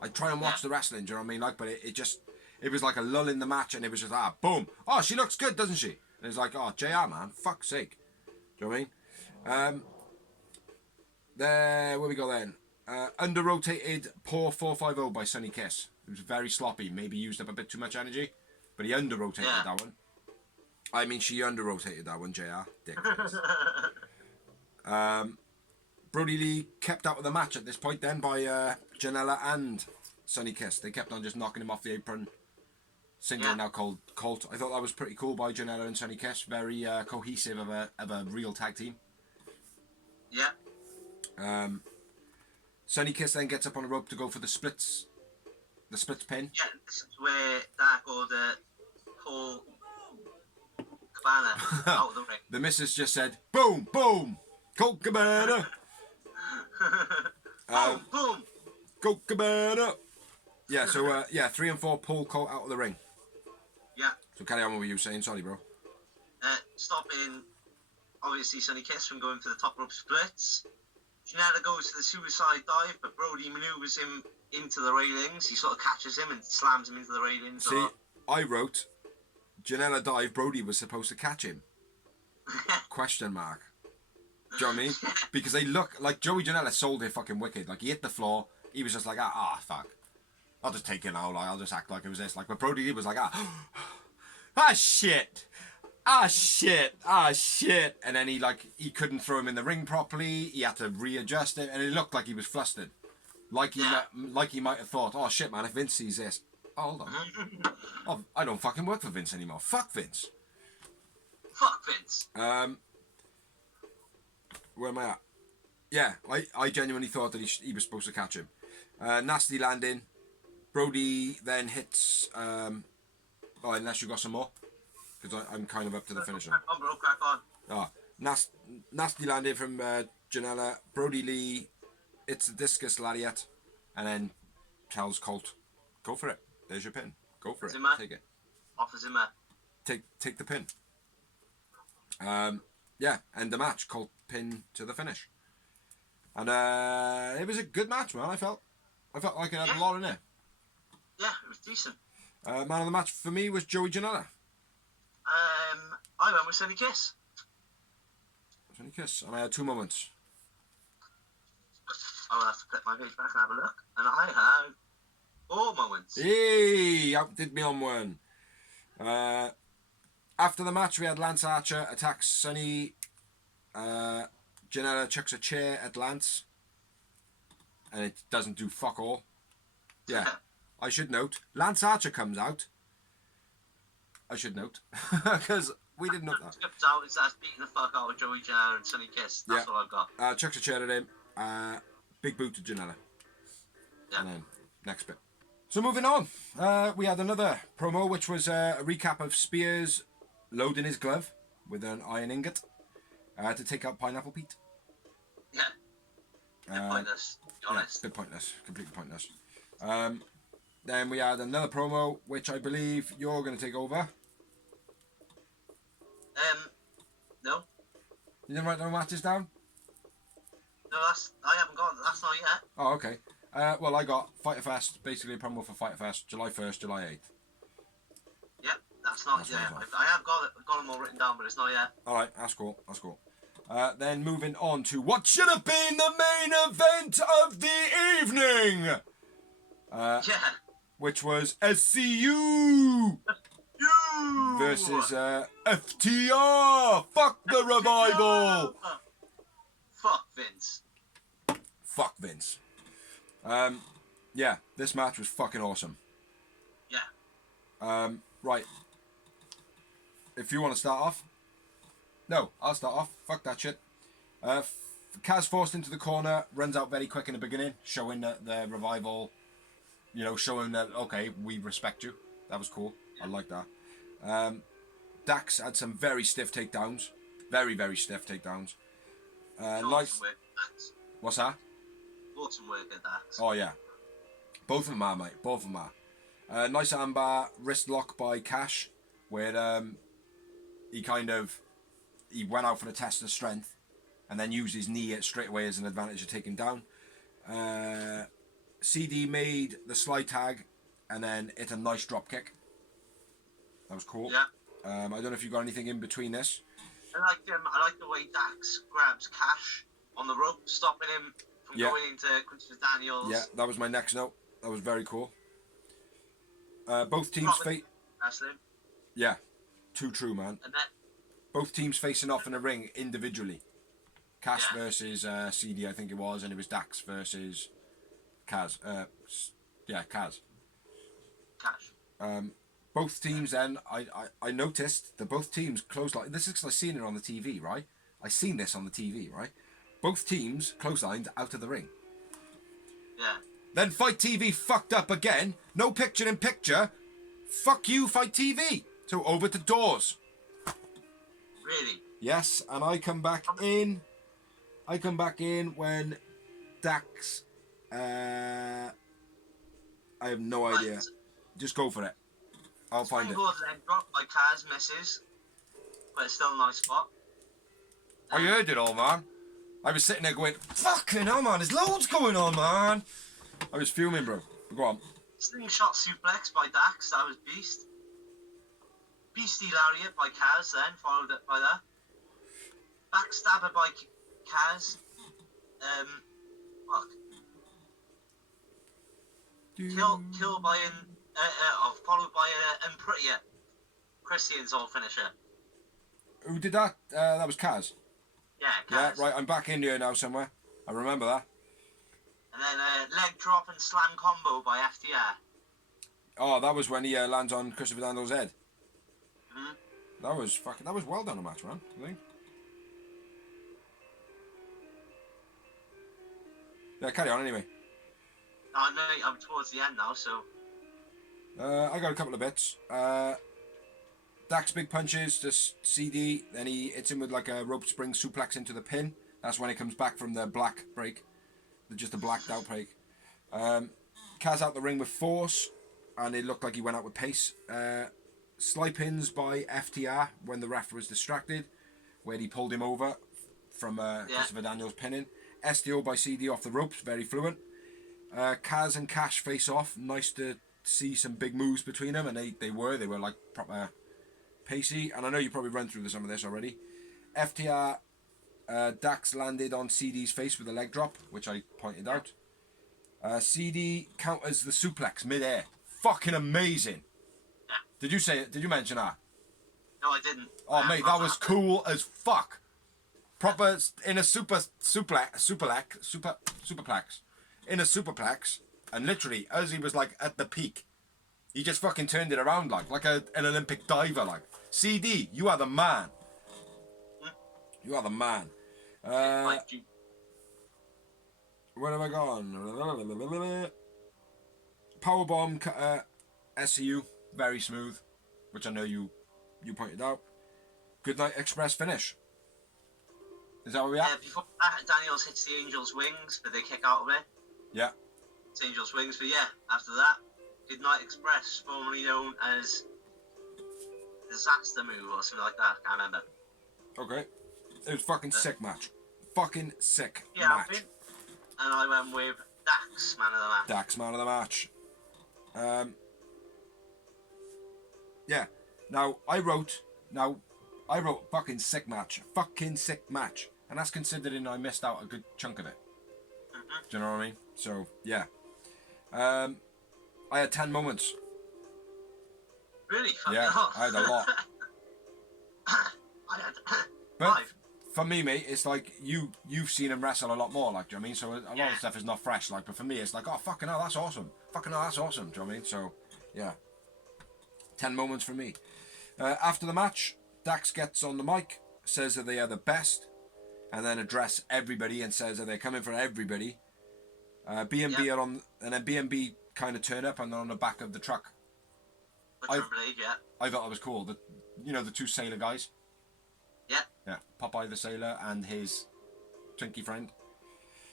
I try and watch the wrestling. Do you know what I mean? Like, but it was like a lull in the match, and it was just boom. Oh, she looks good, doesn't she? And it's like, oh, JR, man, fuck's sake. Do you know what I mean? Where we go then? Under-rotated poor 450 by Sunny Kiss. It was very sloppy, maybe used up a bit too much energy, but he under-rotated that one. I mean, she under-rotated that one, JR. Dick. Brodie Lee kept out of the match at this point then by Janela and Sunny Kiss. They kept on just knocking him off the apron, singling out Colt. I thought that was pretty cool by Janela and Sunny Kiss. Very cohesive of a real tag team. Yeah. Sunny Kiss then gets up on the rope to go for the splits pin. Yeah, this is where Dark Order pull Cabana out of the ring. The missus just said, boom, boom, Colt Cabana. Boom, boom. Colt Cabana. Yeah, so 3 and 4 pull Colt out of the ring. Yeah. So carry on with what you were saying, sorry, bro. Stopping, obviously, Sunny Kiss from going for the top rope splits. Janela goes to the suicide dive, but Brodie manoeuvres him into the railings. He sort of catches him and slams him into the railings. See, I wrote, Janela dive, Brodie was supposed to catch him. Question mark. Do you know what I mean? Because they look like Joey Janela sold it fucking wicked. Like, he hit the floor. He was just like, fuck. I'll just take it now. Like, I'll just act like it was this. Like, but Brodie Lee was like, shit. Shit. And then he couldn't throw him in the ring properly. He had to readjust it. And it looked like he was flustered. Like he might have thought, oh shit, man, if Vince sees this. Oh, hold on. Oh, I don't fucking work for Vince anymore. Fuck Vince. Fuck Vince. Where am I at? Yeah, I genuinely thought that he was supposed to catch him. Nasty landing. Brodie then hits... unless you got some more. Because I'm kind of up to the finisher. Crack on, bro, crack on. Nasty landing from Janela. Brodie Lee hits the discus lariat. And then tells Colt, go for it. There's your pin. Go for it. Zimmer. Take it. Offers him a... Take the pin. End the match. Colt pin to the finish. And it was a good match, man. I felt like it had a lot in it. Yeah, it was decent. Man of the match for me was Joey Janela. I went with Sunny Kiss. Sunny Kiss. And I had 2 moments. I will have to click my page back and have a look. And I have 4 moments. Hey, outdid me on one. After the match, we had Lance Archer attacks Sunny. Janela chucks a chair at Lance. And it doesn't do fuck all. Yeah. I should note, Lance Archer comes out. I should note. Because we didn't know that. Comes out and starts beating the fuck out of Joey Janela and Sunny Kiss. That's what I've got. Chucks a chair at him. Big boot to Janela. Yeah. And then, next bit. So moving on. We had another promo, which was a recap of Spears loading his glove with an iron ingot to take out Pineapple Pete. Yeah. Bit pointless, to be honest. Bit pointless. Completely pointless. Then we had another promo, which I believe you're going to take over. No. You didn't write no matches down? No, I haven't got, that's not yet. Oh, okay. Well, I got Fighter Fest, basically a promo for Fighter Fest, July 1st, July 8th. Yep, that's not yet. I have got them all written down, but it's not yet. Alright, that's cool. Then moving on to what should have been the main event of the evening! Which was SCU versus FTR. Fuck the revival. Fuck Vince. Fuck Vince. This match was fucking awesome. Yeah. Right. If you want to start off. No, I'll start off. Fuck that shit. Kaz forced into the corner, runs out very quick in the beginning, showing that the revival... showing that, okay, we respect you. That was cool. I like that. Dax had some very stiff takedowns. Very, very stiff takedowns. Nice. What's that? Awesome work at Dax. Oh, yeah. Both of them are, mate. Both of them are. Nice armbar wrist lock by Cash, where he went out for the test of strength and then used his knee straight away as an advantage to take him down. CD made the slide tag and then hit a nice drop kick. That was cool. Yeah. I don't know if you got anything in between this. I like the way Dax grabs Cash on the rope, stopping him from going into Christopher Daniels. Yeah, that was my next note. That was very cool. Both teams Yeah, too true, man. And then both teams facing off in a ring individually. Cash versus CD, I think it was, and it was Dax versus Kaz. Kaz. Cash. Both teams then, I noticed that both teams clotheslined. This is because I've seen it on the TV, right? I seen this on the TV, right? Both teams clotheslined out of the ring. Yeah. Then Fight TV fucked up again. No picture in picture. Fuck you, Fight TV. So over to doors. Really? Yes, and I come back in. I come back in when Dax. I have no idea. Just go for it. I'll find it. Springboard leg drop by Kaz misses, but it's still a nice spot. I heard it all, man. I was sitting there going, fucking hell, man, there's loads going on, man. I was fuming, bro. Go on. Slingshot suplex by Dax, that was beast. Beastie lariat by Kaz then, followed up by that. Backstabber by Kaz. Fuck. Kill by followed by Prettier. Christian's old finisher. Who did that? That was Kaz. Yeah, Kaz. Yeah, right, I'm back in here now somewhere. I remember that. And then leg drop and slam combo by FTR. Oh, that was when he lands on Christopher Daniels' head. Mm-hmm. That was well done a match, man, I think. Yeah, carry on anyway. I know I'm towards the end now, so. I got a couple of bits. Dax big punches to CD, then he hits him with like a rope spring suplex into the pin. That's when he comes back from the black break. Just a blacked out break. Kaz out the ring with force, and it looked like he went out with pace. Sly pins by FTR when the ref was distracted, where he pulled him over from Christopher Daniels pinning. STO by CD off the ropes, very fluent. Kaz and Cash face off. Nice to see some big moves between them, and they were like proper pacey. And I know you probably run through some of this already. FTR Dax landed on CD's face with a leg drop, which I pointed out. CD counters the suplex mid-air. Fucking amazing. Did you say it? Did you mention that? No, I didn't. Oh, mate, that was cool as fuck. Proper in a superplex. In a superplex, and literally as he was like at the peak, he just fucking turned it around like an Olympic diver. Like, CD, you are the man. You are the man. Where have I gone? Powerbomb SCU, very smooth, which I know you pointed out. Good Night Express finish. Is that where we at? Before that, Daniels hits the Angel's wings, but they kick out of it. Yeah. It's Angel's wings, but yeah, after that, Good Night Express, formerly known as Disaster Move or something like that. I can't remember. Okay. It was fucking sick match. Fucking sick match. match. And I went with Dax, man of the match. Dax, man of the match. Yeah. Now, I wrote fucking sick match. Fucking sick match. And that's considering I missed out a good chunk of it. Mm-hmm. Do you know what I mean? So, yeah. I had 10 moments. Really? Yeah, I had a lot. I had But 5. for me, mate, it's like you've seen him wrestle a lot more, like, do you know what I mean? So a lot of stuff is not fresh, like, but for me, it's like, oh, fucking hell, that's awesome. Fucking hell, that's awesome, do you know what I mean? So, yeah. 10 moments for me. After the match, Dax gets on the mic, says that they are the best, and then address everybody and says that they're coming for everybody. B&B are on, and then B&B kind of turn up and they're on the back of the truck. I thought that was cool. The two sailor guys. Yeah. Yeah, Popeye the sailor and his Twinkie friend.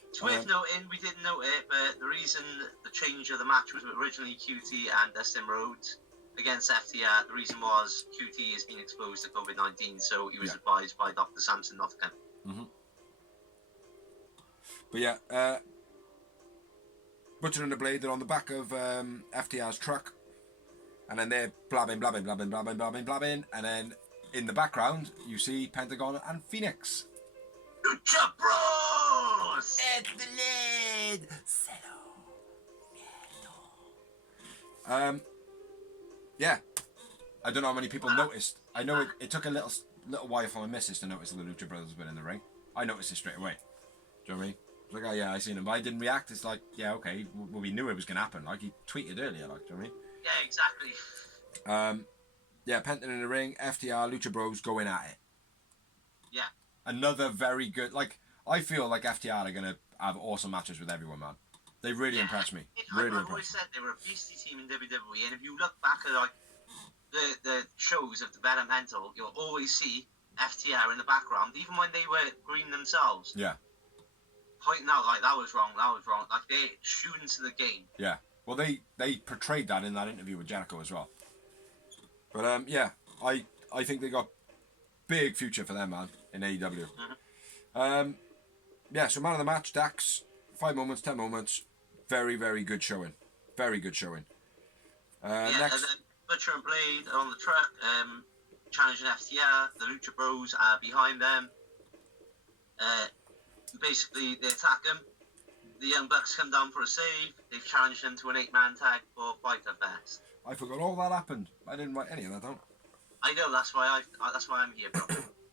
It's worth noting, we didn't note it, but the reason the change of the match was originally QT and Dustin Rhodes against FTR. The reason was QT has been exposed to COVID-19, so he was advised by Dr. Sampson not to come. Mm-hmm. But yeah, Butcher and the Blade, they're on the back of FTR's truck, and then they're blabbing, and then in the background you see Pentagon and Phoenix. Lucha Bros! At the lead. Yeah, I don't know how many people noticed. I know it took a little while for my missus to notice that the Lucha Brothers were in the ring. I noticed it straight away. Do you know what I mean? Like, oh yeah, I seen him, but I didn't react. It's like, yeah, okay, well, we knew it was gonna happen. Like, he tweeted earlier, like, do you know what I mean? Yeah, exactly. Yeah, Penta in the ring, FTR, Lucha Bros going at it. Yeah. Another very good, like, I feel like FTR are gonna have awesome matches with everyone, man. They really impressed me. Really I've always said they were a beastie team in WWE, and if you look back at like the shows of developmental, you'll always see FTR in the background, even when they were green themselves. Yeah. Pointing out like that was wrong. Like they're students of the game. Yeah. Well, they portrayed that in that interview with Jericho as well. But yeah, I think they got big future for them, man, in AEW. yeah, so man of the match, Dax, 5 moments, 10 moments, very, very good showing. Very good showing. Yeah, Next, and then Butcher and Blade are on the truck, challenging FTR. The Lucha Bros are behind them. Basically, they attack them. The Young Bucks come down for a save. They've challenged them to an 8-man tag for Fight of Best. I forgot all that happened. I didn't write any of that down. I know, that's why I'm here, bro.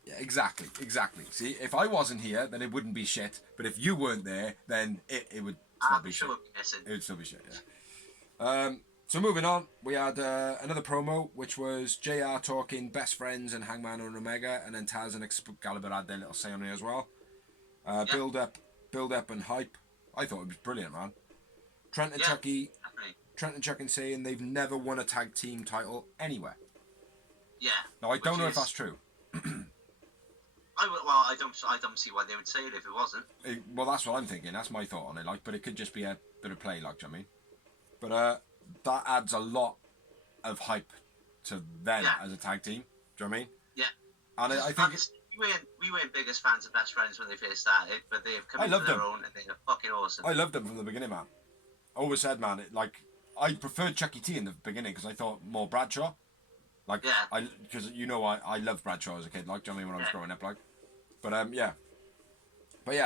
Yeah, exactly. See, if I wasn't here, then it wouldn't be shit. But if you weren't there, then it would still be shit. It would still be shit, yeah. So moving on, we had another promo, which was JR talking Best Friends and Hangman and Omega, and then Taz and Excalibur had their little say on it as well. Build up and hype. I thought it was brilliant, man. Trent and Chucky saying they've never won a tag team title anywhere. Yeah. Now I don't know if that's true. I don't see why they would say it if it wasn't. Well, that's what I'm thinking. That's my thought on it. Like, but it could just be a bit of play, like, do you know what I mean? But that adds a lot of hype to them as a tag team. Do you know what I mean? Yeah. And I think we weren't biggest fans of Best Friends when they first started, but they've come into their own and they're fucking awesome. I loved them from the beginning, man. I always said, man, I preferred Chucky T in the beginning because I thought more Bradshaw. Like, because I loved Bradshaw as a kid, like, do you know what I mean, when I was growing up, like. But yeah,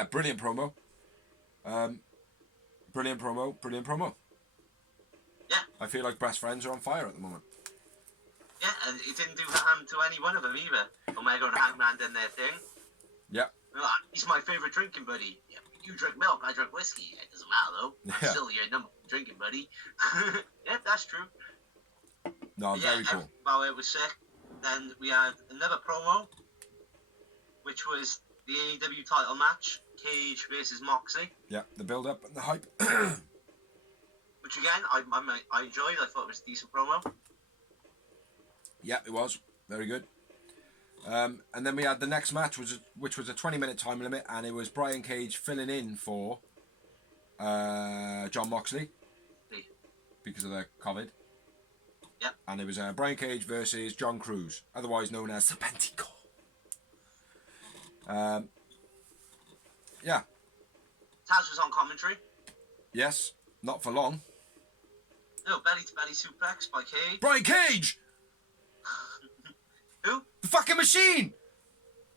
brilliant promo. Brilliant promo. Yeah. I feel like Best Friends are on fire at the moment. Yeah, and it didn't do harm to any one of them either. Omega and Hangman did their thing. Yeah. He's my favourite drinking buddy. Yeah, you drink milk, I drink whiskey. It doesn't matter though. I'm still your number one drinking buddy. Yeah, that's true. No, very cool. While it was sick, then we had another promo, which was the AEW title match, Cage versus Moxley. Yeah, the build up and the hype. Which again, I enjoyed. I thought it was a decent promo. Yeah, it was very good. And then we had the next match, which was a 20-minute time limit, and it was Brian Cage filling in for John Moxley because of the COVID. Yep. And it was Brian Cage versus John Cruz, otherwise known as Serpentico. Yeah. Taz was on commentary. Yes, not for long. No, belly-to-belly suplex by Cage. Brian Cage! Who? The fucking machine!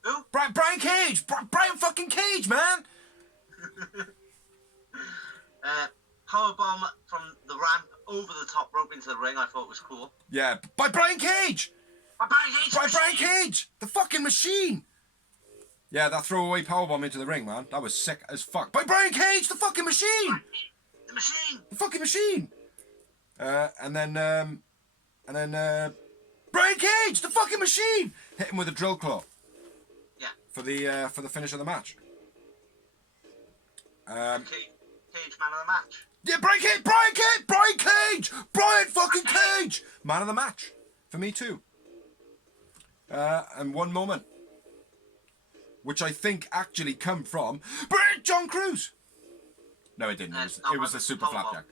Who? Brian Cage! Brian fucking Cage, man! Powerbomb from the ramp over the top rope into the ring, I thought was cool. Yeah, by Brian Cage! By Brian Cage! By Brian Cage! The fucking machine! Yeah, that throwaway powerbomb into the ring, man. That was sick as fuck. By Brian Cage, the fucking machine! The machine! The fucking machine! And then Brian Cage, the fucking machine! Hit him with a drill claw. Yeah. For the finish of the match. Cage man of the match. Yeah, Brian fucking Cage! Man of the match. For me too. And one moment. Which I think actually come from John Cruz. No, it didn't. It was the super flapjack.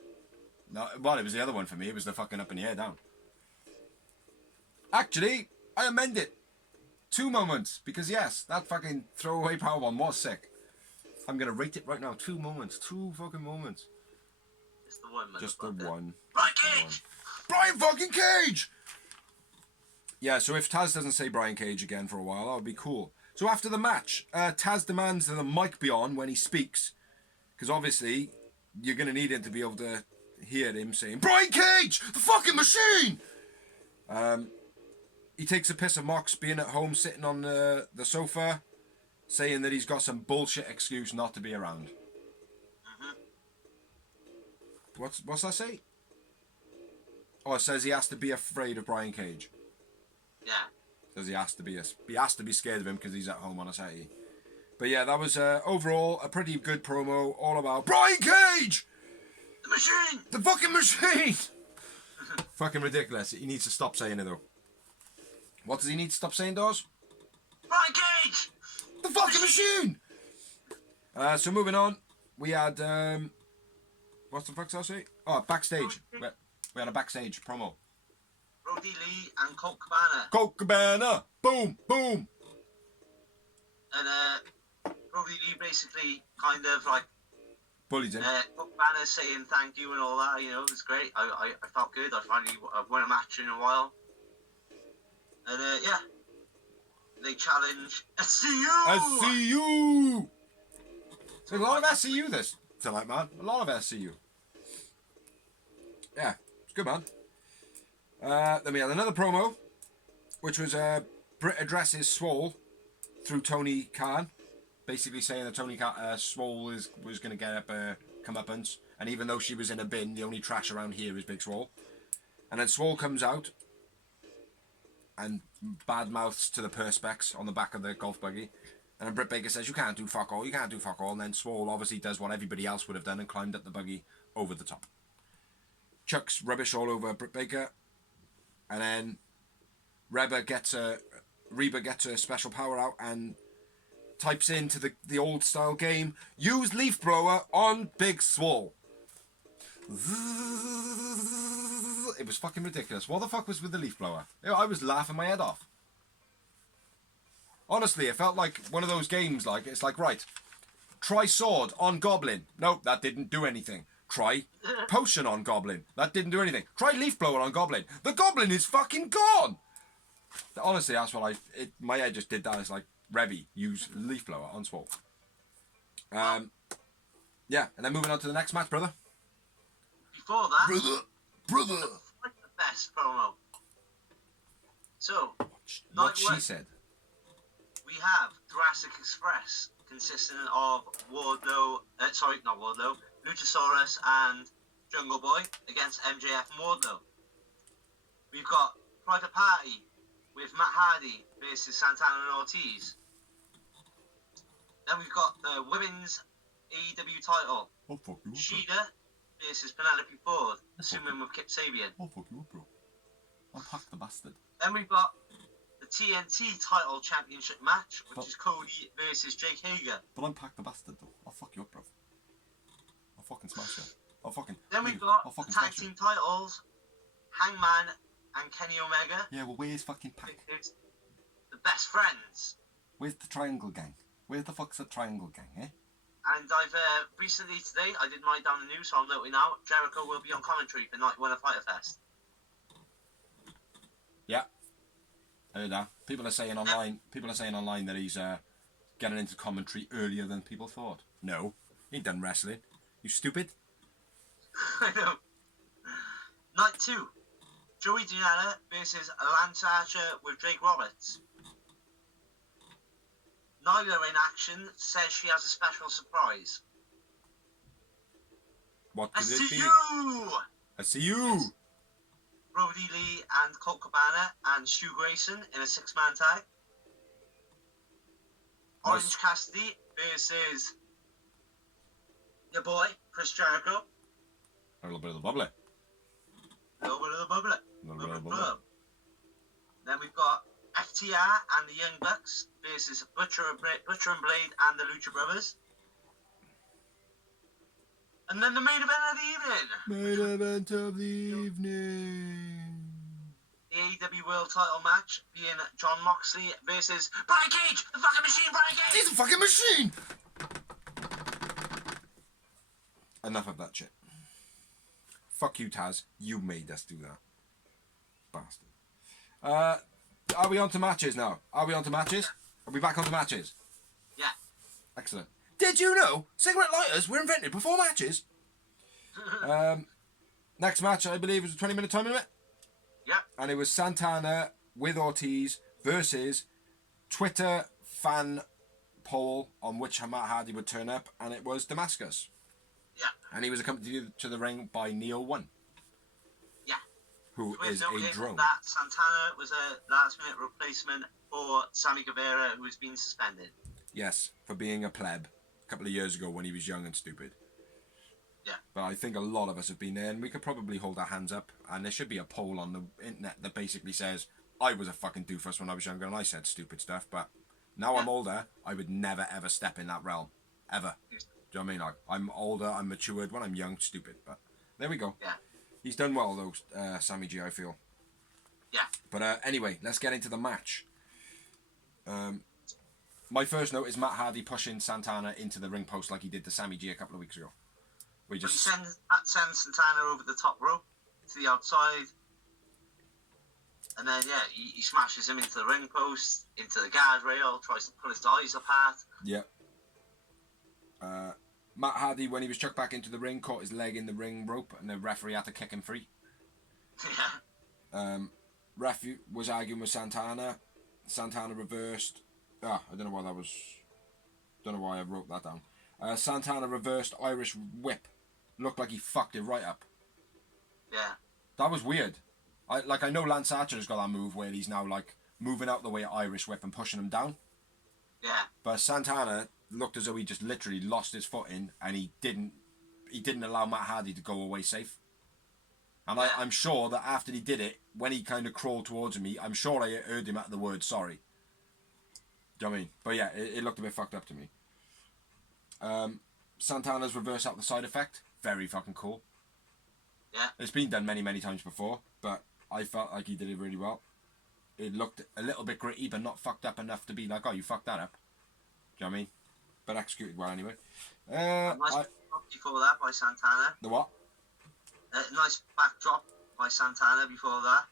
No, well, it was the other one for me. It was the fucking up in the air down. Actually, I amend it. 2 moments. Because yes, that fucking throwaway powerbomb was sick. I'm going to rate it right now. 2 moments. 2 fucking moments. It's the one. Just the one. Brian Cage! Brian fucking Cage! Yeah, so if Taz doesn't say Brian Cage again for a while, that would be cool. So after the match, Taz demands that the mic be on when he speaks. Because obviously, you're going to need him to be able to hear him saying, Brian Cage! The fucking machine! He takes a piss of Mox being at home sitting on the sofa, saying that he's got some bullshit excuse not to be around. What's that say? Oh, it says he has to be afraid of Brian Cage. Yeah. Says he has to be scared of him because he's at home on a Saturday. But yeah, that was overall a pretty good promo, all about Brian Cage! The machine! The fucking machine! Fucking ridiculous. He needs to stop saying it though. What does he need to stop saying, Dawes? Brian Cage! The fucking machine! So moving on, we had what the fuck's that say? Oh, backstage. We had a backstage promo. Brodie Lee and Colt Cabana. Colt Cabana! Boom! Boom! And Brodie Lee basically kind of like Bullied him. put banners saying thank you and all that. You know, it was great. I felt good. I finally won a match in a while. And yeah, they challenge SCU. SCU. There's a lot of SCU this tonight, man. A lot of SCU. Yeah, it's good, man. Then we had another promo, which was Britt addresses Swole through Tony Khan, basically saying that Tony Khan, Swole was going to get up comeuppance, and even though she was in a bin, the only trash around here is Big Swole. And then Swole comes out and badmouths to the perspex on the back of the golf buggy. And then Britt Baker says, you can't do fuck all, you can't do fuck all. And then Swole obviously does what everybody else would have done and climbed up the buggy over the top. Chucks rubbish all over Britt Baker. And then Reba gets a special power out and types into the old style game, use leaf blower on Big Swole. It was fucking ridiculous. What the fuck was with the leaf blower? I was laughing my head off. Honestly, it felt like one of those games, like, it's like, right, try sword on Goblin. Nope, that didn't do anything. Try potion on Goblin. That didn't do anything. Try leaf blower on Goblin. The Goblin is fucking gone! Honestly, that's what my head just did that. It's like, Revy, use leaf blower on Swole. Yeah, and then moving on to the next match, brother. Before that, Brother. like the best promo. So, What she said. We have Jurassic Express, consisting of Luchasaurus and Jungle Boy against MJF and Wardlow. We've got Private Party with Matt Hardy versus Santana and Ortiz. Then we've got the women's AEW title. Oh, fuck you, Shida versus Penelope Ford, assuming with Kip Sabian. Oh, fuck you up, bro. Unpack the bastard. Then we've got the TNT title championship match, which is Cody versus Jake Hager. But unpack the bastard, though. I'll fuck you up, bro. I'll fucking smash you. Then we've got the tag team titles, Hangman and Kenny Omega. Yeah, well, where's fucking Pac? It's the best friends. Where's the Triangle Gang? Where the fuck's the Triangle Gang, eh? And I've recently today, I did mine down the news, so I'm noting now, Jericho will be on commentary for Night 1 of Fighter Fest. Yeah. I heard that. People are saying online that he's getting into commentary earlier than people thought. No, he ain't done wrestling. You stupid. I know. Night 2, Joey Janela versus Lance Archer with Jake Roberts. Nyla in action says she has a special surprise. What could it be? I see you. Brodie Lee and Colt Cabana and Stu Grayson in a 6-man tag. Nice. Orange Cassidy versus your boy, Chris Jericho. A little bit of the bubbly. A little bit of the bubbly. Bubbly. Then we've got FTR and the Young Bucks versus Butcher and Blade and the Lucha Brothers. And then the main event of the evening. The AEW World Title match being John Moxley versus Brian Cage, the fucking machine, Brian Cage! He's a fucking machine! Enough of that shit. Fuck you, Taz. You made us do that. Bastard. Are we on to matches now? Are we back on to matches? Yeah. Excellent. Did you know cigarette lighters were invented before matches? Next match, I believe, was a 20-minute time limit. Yeah. And it was Santana with Ortiz versus Twitter fan poll on which Matt Hardy would turn up, and it was Damascus. Yeah. And he was accompanied to the ring by Neil One. Yeah. Who is a drone. That Santana was a last-minute replacement for Sammy Guevara, who has been suspended. Yes, for being a pleb a couple of years ago when he was young and stupid. Yeah. But I think a lot of us have been there, and we could probably hold our hands up, and there should be a poll on the internet that basically says, I was a fucking doofus when I was younger and I said stupid stuff, but now I'm older, I would never ever step in that realm. Ever. Do you know what I mean? Like, I'm older, I'm matured. When I'm young, stupid. But there we go. Yeah. He's done well, though, Sammy G, I feel. Yeah. But anyway, let's get into the match. My first note is Matt Hardy pushing Santana into the ring post like he did to Sammy G a couple of weeks ago. He sends Santana over the top rope to the outside. And then, yeah, he smashes him into the ring post, into the guardrail, tries to pull his eyes apart. Yeah. Matt Hardy, when he was chucked back into the ring, caught his leg in the ring rope, and the referee had to kick him free. Yeah. Ref was arguing with Santana. Santana reversed. I don't know why that was. Don't know why I wrote that down. Santana reversed Irish whip. Looked like he fucked it right up. Yeah. That was weird. I know Lance Archer's got that move where he's now like moving out the way at Irish whip and pushing him down. Yeah. But Santana looked as though he just literally lost his footing, and he didn't allow Matt Hardy to go away safe. And yeah. I'm sure that after he did it, when he kind of crawled towards me, I'm sure I heard him at the word sorry. Do you know what I mean? But yeah, it looked a bit fucked up to me. Santana's reverse out the side effect, very fucking cool. Yeah. It's been done many, many times before, but I felt like he did it really well. It looked a little bit gritty, but not fucked up enough to be like, oh, you fucked that up. Do you know what I mean? But executed well anyway. Nice before that by Santana. The what? Nice backdrop by Santana before that.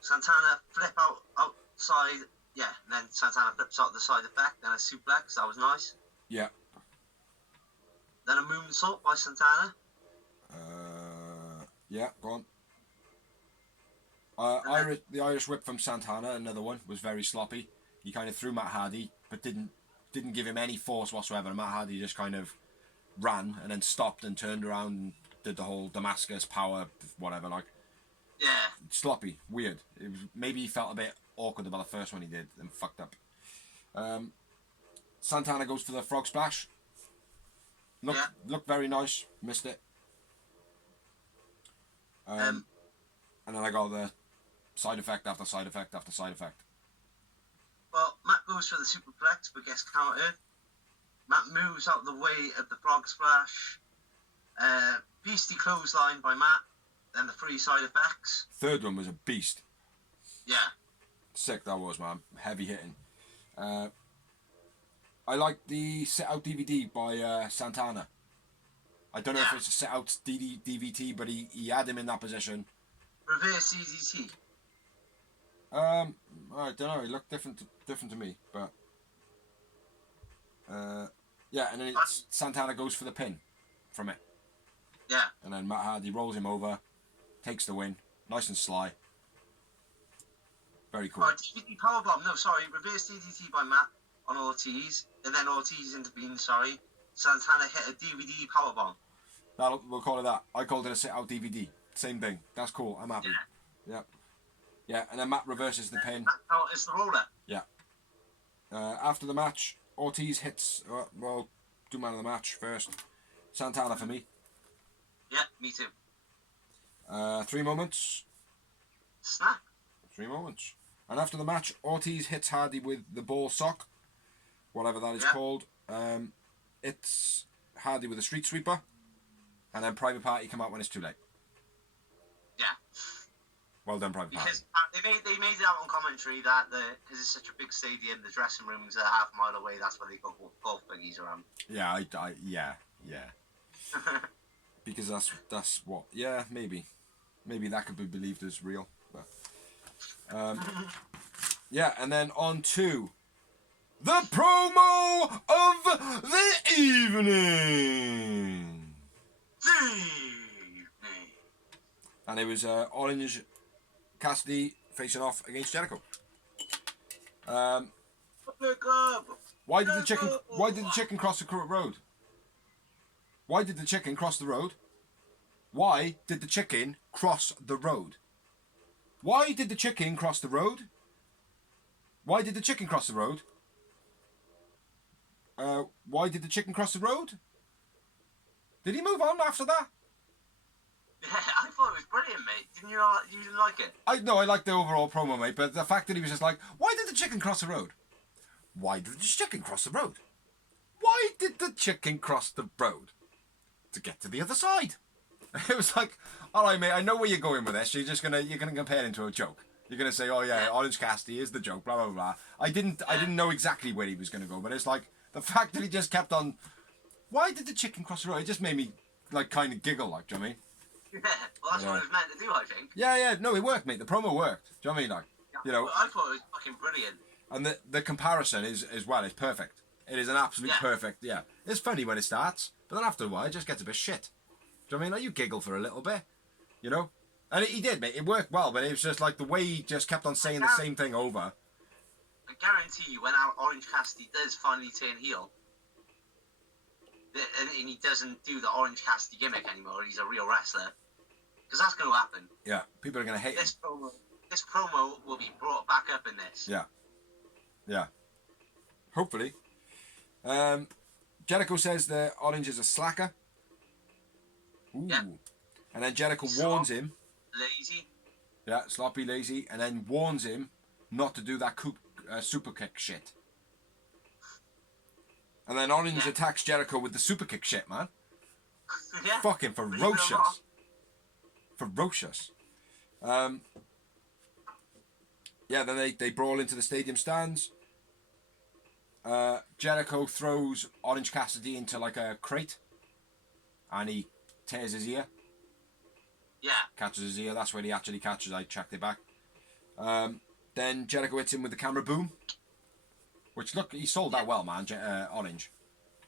Santana flip outside, yeah, and then Santana flips out the side effect, then a suplex, that was nice. Yeah. Then a moonsault by Santana. Yeah, go on. The Irish whip from Santana, another one, was very sloppy. He kind of threw Matt Hardy, but didn't give him any force whatsoever. And Matt Hardy just kind of ran and then stopped and turned around and did the whole Damascus power, whatever, like. Yeah. Sloppy, weird. It was, maybe he felt a bit awkward about the first one he did and fucked up. Santana goes for the frog splash. Looked very nice. Missed it. And then I got the side effect after side effect after side effect. Well, Matt goes for the superplex but gets countered. Matt moves out the way of the frog splash. Beastie clothesline by Matt. Then the three side effects. Third one was a beast. Yeah. Sick that was, man. Heavy hitting. I like the set out DVD by Santana. I don't know if it's a set out DVT, but he had him in that position. Reverse CDT. I don't know. He looked different to me, but yeah. And then Santana goes for the pin from it. Yeah. And then Matt Hardy rolls him over, takes the win, nice and sly. Very cool. DDT powerbomb. No, sorry, reverse DDT by Matt on Ortiz, and then Ortiz intervened. Sorry, Santana hit a DVD powerbomb. We'll call it that. I called it a sit-out DVD. Same thing. That's cool. I'm happy. Yeah. And then Matt reverses the pin. Matt is the roller. Yeah. After the match, Ortiz hits. Do man of the match first. Santana for me. Yeah, me too. 3 moments. Snap. 3 moments. And after the match, Ortiz hits Hardy with the ball sock, whatever that is called. It's Hardy with a street sweeper. And then Private Party come out when it's too late. Yeah. Well done, Private Party. Because they made it out on commentary that because it's such a big stadium, the dressing rooms are half a mile away. That's where they got golf buggies around. Yeah, yeah. Because that's what. Yeah, maybe that could be believed as real. But yeah, and then on to the promo of the evening. And it was Orange Cassidy facing off against Jericho. Why did the chicken cross the road? Why did the chicken cross the road? Why did the chicken cross the road? Why did the chicken cross the road? Why did the chicken cross the road? Why did the chicken cross the road? Did he move on after that? Yeah, I thought it was brilliant, mate. You didn't like it? I liked the overall promo, mate, but the fact that he was just like, why did the chicken cross the road? Why did the chicken cross the road? Why did the chicken cross the road? To get to the other side. It was like, all right, mate, I know where you're going with this. You're gonna compare it into a joke. You're gonna say, "Oh yeah, Orange Cassidy is the joke." Blah blah blah. I didn't know exactly where he was gonna go, but it's like the fact that he just kept on. Why did the chicken cross the road? It just made me like kind of giggle. Like, do you know what I mean? Yeah, well, that's what it was meant to do, I think. Yeah. No, it worked, mate. The promo worked. Do you know what I mean? Like, you know. I thought it was fucking brilliant. And the comparison is as well. It's perfect. It is an absolute perfect. Yeah, it's funny when it starts, but then after a while, it just gets a bit shit. Do you know what I mean? Like, you giggle for a little bit, you know. And he did, mate. It worked well, but it was just like the way he just kept on saying the same thing over. I guarantee you, when Orange Cassidy does finally turn heel, and he doesn't do the Orange Cassidy gimmick anymore, he's a real wrestler, because that's going to happen. Yeah, people are going to hate this promo. This promo will be brought back up in this. Yeah. Hopefully. Jericho says that Orange is a slacker. Ooh. Yeah. And then Jericho warns him. Lazy. Yeah, sloppy, lazy, and then warns him not to do that super kick shit. And then Orange attacks Jericho with the super kick shit, man. Yeah. Fucking ferocious. Ferocious. Yeah, then they brawl into the stadium stands. Jericho throws Orange Cassidy into like a crate. And he tears his ear. Yeah. Catches his ear. That's when he actually catches. I checked it back. Then Jericho hits him with the camera boom. Which, look, he sold that well, man. Orange.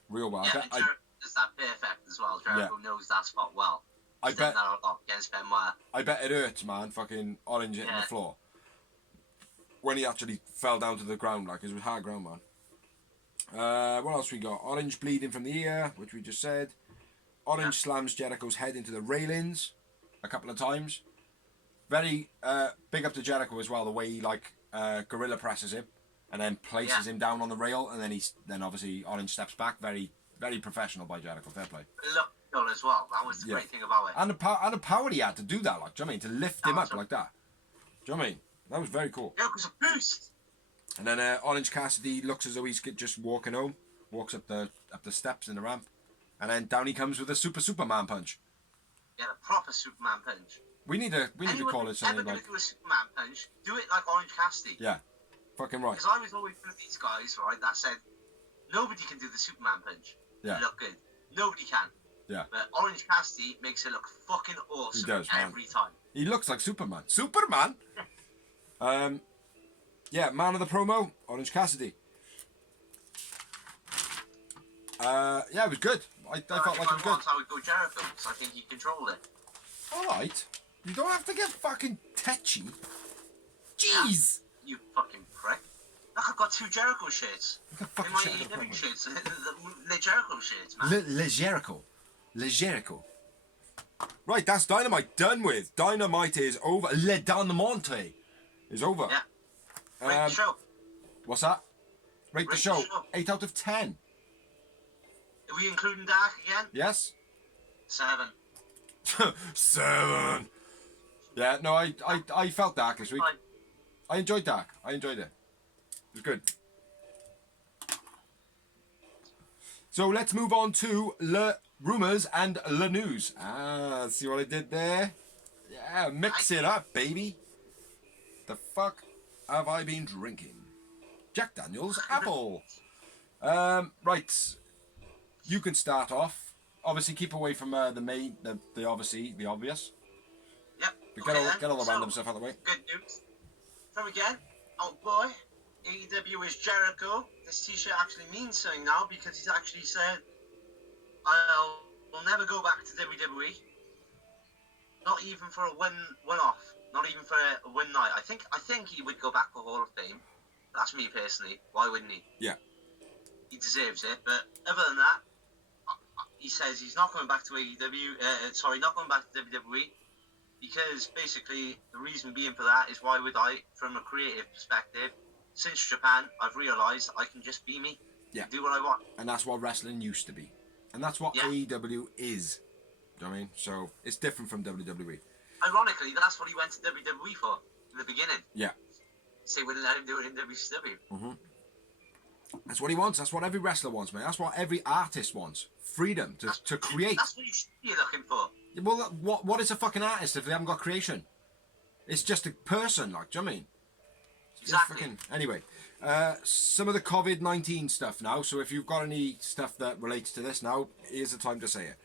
Real well. Yeah, Jericho does that perfect as well. Jericho knows that spot well. I bet that a lot against Benoit. I bet it hurts, man. Fucking Orange hitting the floor. When he actually fell down to the ground, like, it was hard ground, man. What else we got? Orange bleeding from the ear, which we just said. Orange slams Jericho's head into the railings a couple of times. Very big up to Jericho as well, the way he like gorilla presses him and then places him down on the rail, and then obviously Orange steps back. Very, very professional by Jericho. Fair play. Look good as well. That was the great thing about it. And the power he had to do that, like, do you know what I mean? To lift him up like that. Do you know what I mean? That was very cool. Yeah, it was a boost. And then Orange Cassidy looks as though he's just walking home. Walks up the steps in the ramp. And then down he comes with a Superman punch. Yeah, the proper Superman punch. We need to call it something like... Anyone do a Superman punch, do it like Orange Cassidy. Yeah, fucking right. Because I was always one of these guys, right, that said, nobody can do the Superman punch. Yeah. Look good. Nobody can. Yeah. But Orange Cassidy makes it look fucking awesome. He does, man. Every time. He looks like Superman. Superman! Yeah, man of the promo, Orange Cassidy. Yeah, it was good. I felt like it was good. I would go Jericho, because I think he controlled it. Alright. You don't have to get fucking tetchy. Jeez! You fucking prick. Look, I've got 2 Jericho shirts. In my AEW shirts. They're Jericho shirts, man. Le Jericho. Right, that's Dynamite done with. Dynamite is over. Le Dynamite is over. Yeah. Rate the show. What's that? Rate the show. 8 out of 10. Are we including Dark again? Yes. 7. 7. Yeah, no, I felt Dark this week. I enjoyed Dark. I enjoyed it. It was good. So let's move on to Le Rumours and Le News. Ah, see what I did there? Yeah, mix it up, baby. The fuck have I been drinking? Jack Daniel's Apple. Right. You can start off. Obviously, keep away from the obvious. Yep. Get all the random stuff out of the way. Good news. From again, oh boy, AEW is Jericho. This t-shirt actually means something now because he's actually said, I'll never go back to WWE. Not even for a one-off. Not even for a one night. I think he would go back for Hall of Fame. That's me personally. Why wouldn't he? Yeah. He deserves it. But other than that, he says he's not going back to AEW. Not going back to WWE. Because basically, the reason being for that is why would I, from a creative perspective, since Japan, I've realised I can just be me. Yeah. Do what I want. And that's what wrestling used to be. And that's what AEW is. Do you know what I mean? So, it's different from WWE. Ironically, that's what he went to WWE for in the beginning. Yeah. So they wouldn't let him do it in WCW. Mm-hmm. That's what he wants. That's what every wrestler wants, man. That's what every artist wants. Freedom to create. That's what you should be looking for. Well, what is a fucking artist if they haven't got creation? It's just a person, like, do you know what I mean? Exactly. Anyway, some of the COVID-19 stuff now. So if you've got any stuff that relates to this now, here's the time to say it.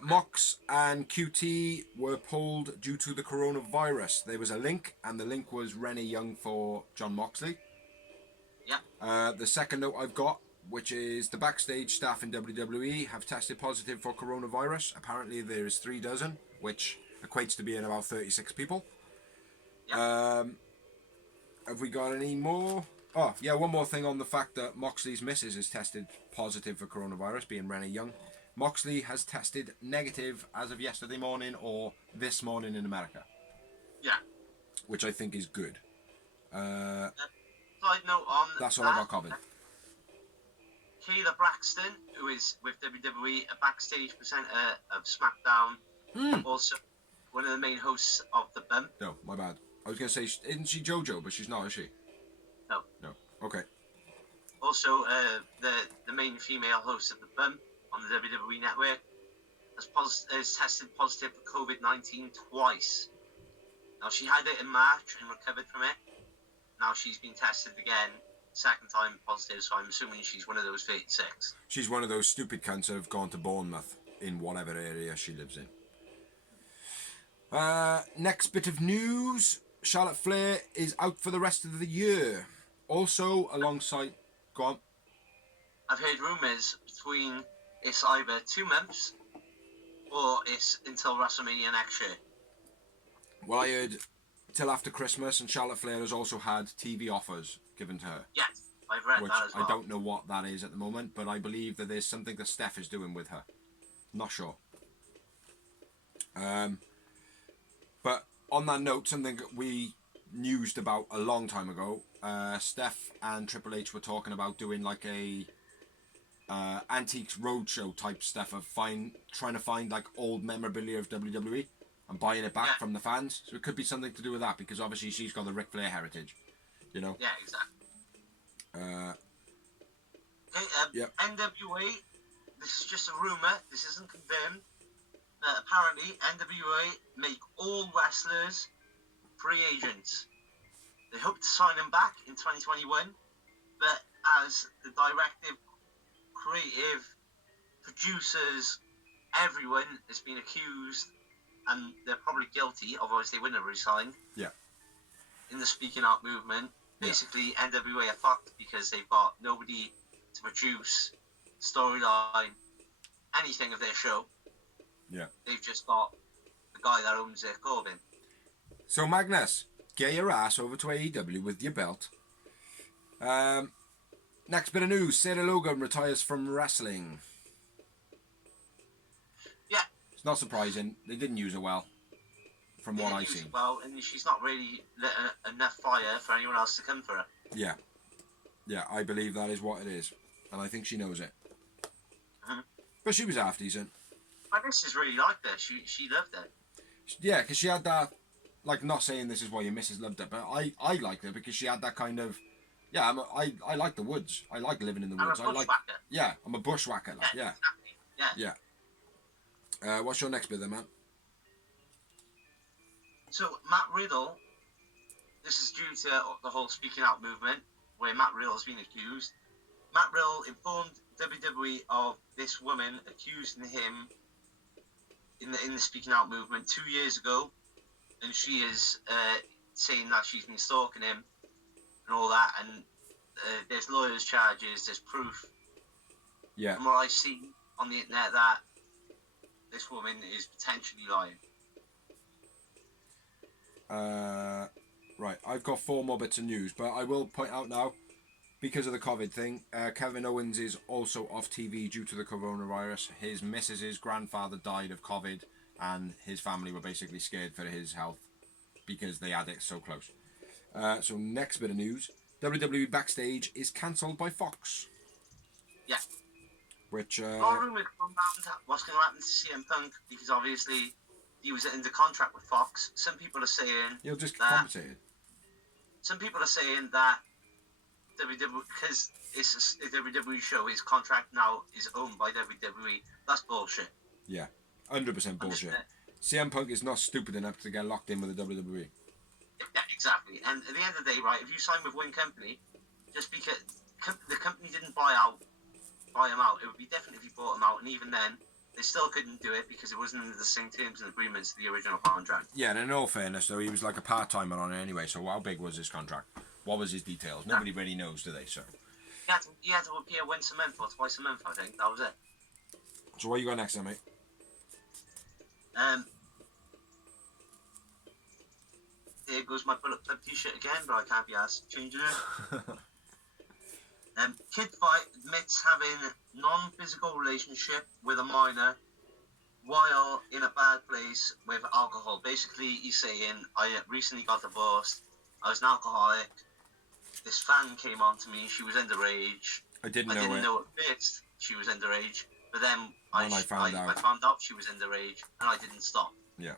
Mox and QT were pulled due to the coronavirus. There was a link, and the link was Renee Young for Jon Moxley. Yeah. The second note I've got, which is the backstage staff in WWE have tested positive for coronavirus. Apparently there is 36, which equates to being about 36 people. Yeah. Have we got any more? Oh, yeah, one more thing on the fact that Moxley's missus is tested positive for coronavirus, being Renee Young. Moxley has tested negative as of yesterday morning or this morning in America. Yeah. Which I think is good. Side note on that's all I got covered. Kayla Braxton, who is with WWE, a backstage presenter of SmackDown, also one of the main hosts of The Bump. No, my bad. I was going to say, isn't she JoJo? But she's not, is she? No. No. Okay. Also, the main female host of The Bump on the WWE Network has tested positive for COVID-19 twice. Now, she had it in March and recovered from it. Now she's been tested again, second time positive, so I'm assuming she's one of those 36. She's one of those stupid cunts that have gone to Bournemouth in whatever area she lives in. Next bit of news. Charlotte Flair is out for the rest of the year. Also, alongside... Go on. I've heard rumours between it's either 2 months or it's until WrestleMania next year. Well, I heard till after Christmas, and Charlotte Flair has also had TV offers given to her. Yes, I've read which that as well. I don't know what that is at the moment, but I believe that there's something that Steph is doing with her. Not sure. But on that note, something we newsed about a long time ago, Steph and Triple H were talking about doing like a Antiques Roadshow type stuff of trying to find like old memorabilia of WWE and buying it back from the fans. So it could be something to do with that, because obviously she's got the Ric Flair heritage, you know? Yeah, exactly. Yep. NWA, this is just a rumour, this isn't confirmed. Apparently, NWA make all wrestlers free agents. They hope to sign them back in 2021, but as the directive, creative, producers, everyone has been accused, and they're probably guilty, otherwise they wouldn't have resigned. Yeah. In the speaking out movement, basically NWA are fucked because they've got nobody to produce storyline, anything of their show. Yeah. They've just got the guy that owns it, Corbin. So Magnus, get your ass over to AEW with your belt. Next bit of news: Sarah Logan retires from wrestling. Yeah. It's not surprising. They didn't use her well, from what I've seen. Well, and she's not really lit enough fire for anyone else to come for her. Yeah. Yeah, I believe that is what it is. And I think she knows it. Mm-hmm. But she was half decent. My missus really liked her. She loved her. Yeah, because she had that, like, not saying this is why your missus loved her, but I liked her because she had that kind of, yeah, I like the woods. I like living in the woods. I'm a bushwhacker. Yeah, I'm a bushwhacker. Like, yeah. Exactly. Yeah. What's your next bit then, man? So, Matt Riddle, this is due to the whole speaking out movement, where Matt Riddle has been accused. Matt Riddle informed WWE of this woman accusing him in the speaking out movement 2 years ago, and she is saying that she's been stalking him and all that, and there's lawyers' charges, there's proof. Yeah. From what I've seen on the internet, that this woman is potentially lying. Right, I've got 4 more bits of news, but I will point out now, because of the COVID thing, Kevin Owens is also off TV due to the coronavirus. His missus's grandfather died of COVID, and his family were basically scared for his health because they had it so close. So next bit of news, WWE Backstage is cancelled by Fox. Yeah. Which... All rumours come around what's going to happen to CM Punk, because obviously he was under contract with Fox. Some people are saying... He'll just compensate it. Some people are saying that WWE, because it's a WWE show, his contract now is owned by WWE. That's bullshit. Yeah, 100% bullshit. CM Punk is not stupid enough to get locked in with the WWE. Yeah, exactly. And at the end of the day, right, if you sign with one company, just because the company didn't buy him out, it would be different if you bought him out, and even then, they still couldn't do it because it wasn't under the same terms and agreements to the original contract. Yeah, and in all fairness, though, he was like a part-timer on it anyway, so how big was his contract? What was his details? Nobody really knows, do they, so... He had to appear once a month or twice a month, I think. That was it. So what you got next then, mate? There goes my Bullet Club t-shirt again, but I can't be asked changing it. Kid Fight admits having non-physical relationship with a minor while in a bad place with alcohol. Basically, he's saying, I recently got divorced. I was an alcoholic. This fan came on to me. She was underage. I didn't know at first she was underage, but then I found out she was underage, and I didn't stop. Yeah.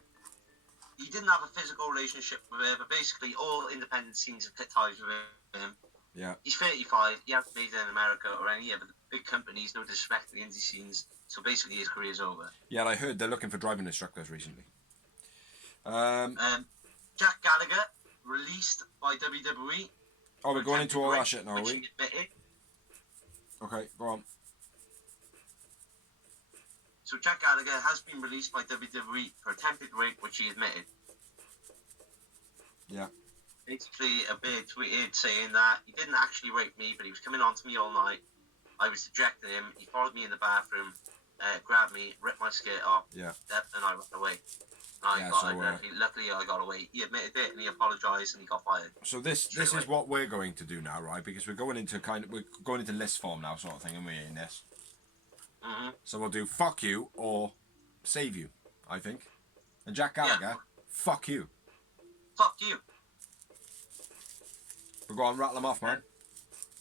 He didn't have a physical relationship with her, but basically all independent scenes have cut ties with him. Yeah. He's 35. He hasn't made it in America or any of the big companies. No disrespect to the indie scenes. So basically, his career's over. Yeah, I heard they're looking for driving instructors recently. Jack Gallagher released by WWE. Oh, we're going into all that shit now, are we? Admitted. Okay, go on. So Jack Gallagher has been released by WWE for attempted rape, which he admitted. Yeah. Basically, a bit tweeted saying that he didn't actually rape me, but he was coming on to me all night. I was dejecting him. He followed me in the bathroom, grabbed me, ripped my skirt off, yeah, and I ran away. Luckily, I got away. He admitted it, and he apologised, and he got fired. So this is what we're going to do now, right? Because we're going into list form now, sort of thing, and we're in this. Mm-hmm. So we'll do fuck you or save you, I think. And Jack Gallagher, fuck you. Fuck you. But go on, rattle them off, man.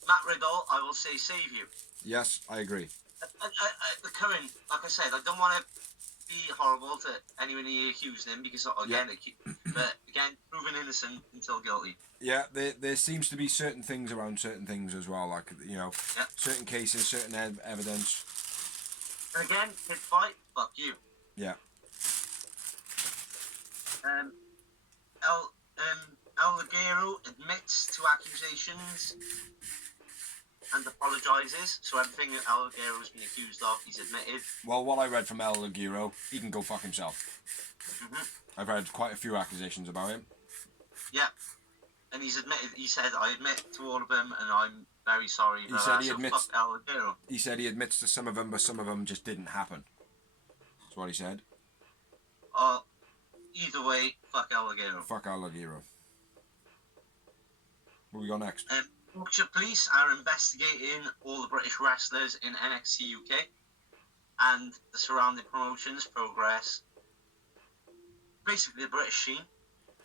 Matt Riddle, I will say save you. Yes, I agree. The current, like I said, I don't want to be horrible to anyone who accused him because again, proven innocent until guilty. Yeah, there seems to be certain things around certain things as well, like certain cases, certain evidence. And again, Kid Fight, fuck you. Yeah. El Ligero admits to accusations and apologises. So everything that El Ligero has been accused of, he's admitted. Well, what I read from El Ligero, he can go fuck himself. Mm-hmm. I've read quite a few accusations about him. Yeah. And he's admitted, he said, I admit to all of them and I'm very sorry. He said he admits. Fuck El Ligero. He said he admits to some of them, but some of them just didn't happen. That's what he said. Either way, fuck El Ligero. Fuck El Ligero. What we got next? Yorkshire Police are investigating all the British wrestlers in NXT UK and the surrounding promotions progress. Basically, the British scene.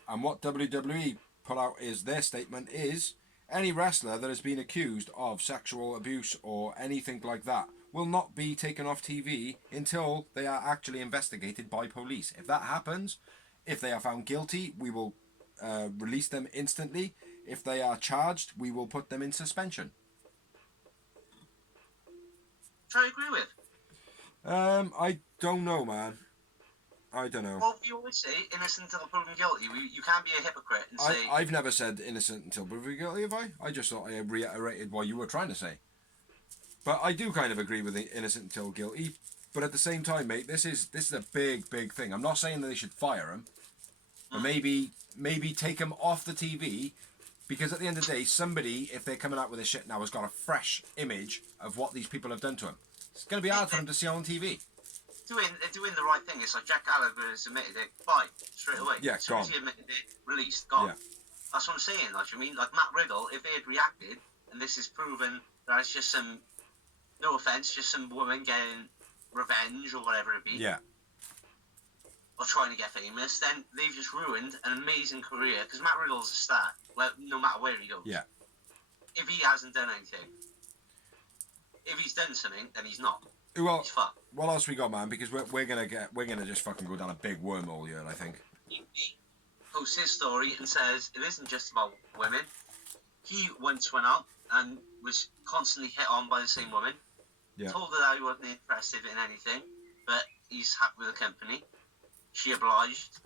And what WWE put out is their statement is any wrestler that has been accused of sexual abuse or anything like that will not be taken off TV until they are actually investigated by police. If that happens, if they are found guilty, we will release them instantly. If they are charged, we will put them in suspension. Which I agree with. I don't know, man. I don't know. Well, you always say innocent until proven guilty. You can't be a hypocrite and say... I've never said innocent until proven guilty, have I? I just thought I reiterated what you were trying to say. But I do kind of agree with the innocent until guilty. But at the same time, mate, this is a big, big thing. I'm not saying that they should fire him. But maybe take him off the TV... Because at the end of the day, somebody, if they're coming out with this shit now, has got a fresh image of what these people have done to him. It's going to be hard for them to see on TV. Doing the right thing. It's like Jack Gallagher has admitted it. Bye. Straight away. Yeah, as soon as he admitted it, released. Gone. Yeah. That's what I'm saying. Like, I mean, like Matt Riddle, if they had reacted, and this is proven that it's just some, no offence, just some woman getting revenge or whatever it be. Yeah. Or trying to get famous, then they've just ruined an amazing career. Because Matt Riddle's a star. Well, no matter where he goes. Yeah. If he hasn't done anything, if he's done something, then he's not. Well, he's fucked. What else we got, man? Because we're gonna just fucking go down a big wormhole here, I think. He posts his story and says it isn't just about women. He once went out and was constantly hit on by the same woman. Yeah. Told her that he wasn't interested in anything, but he's happy with the company. She obliged.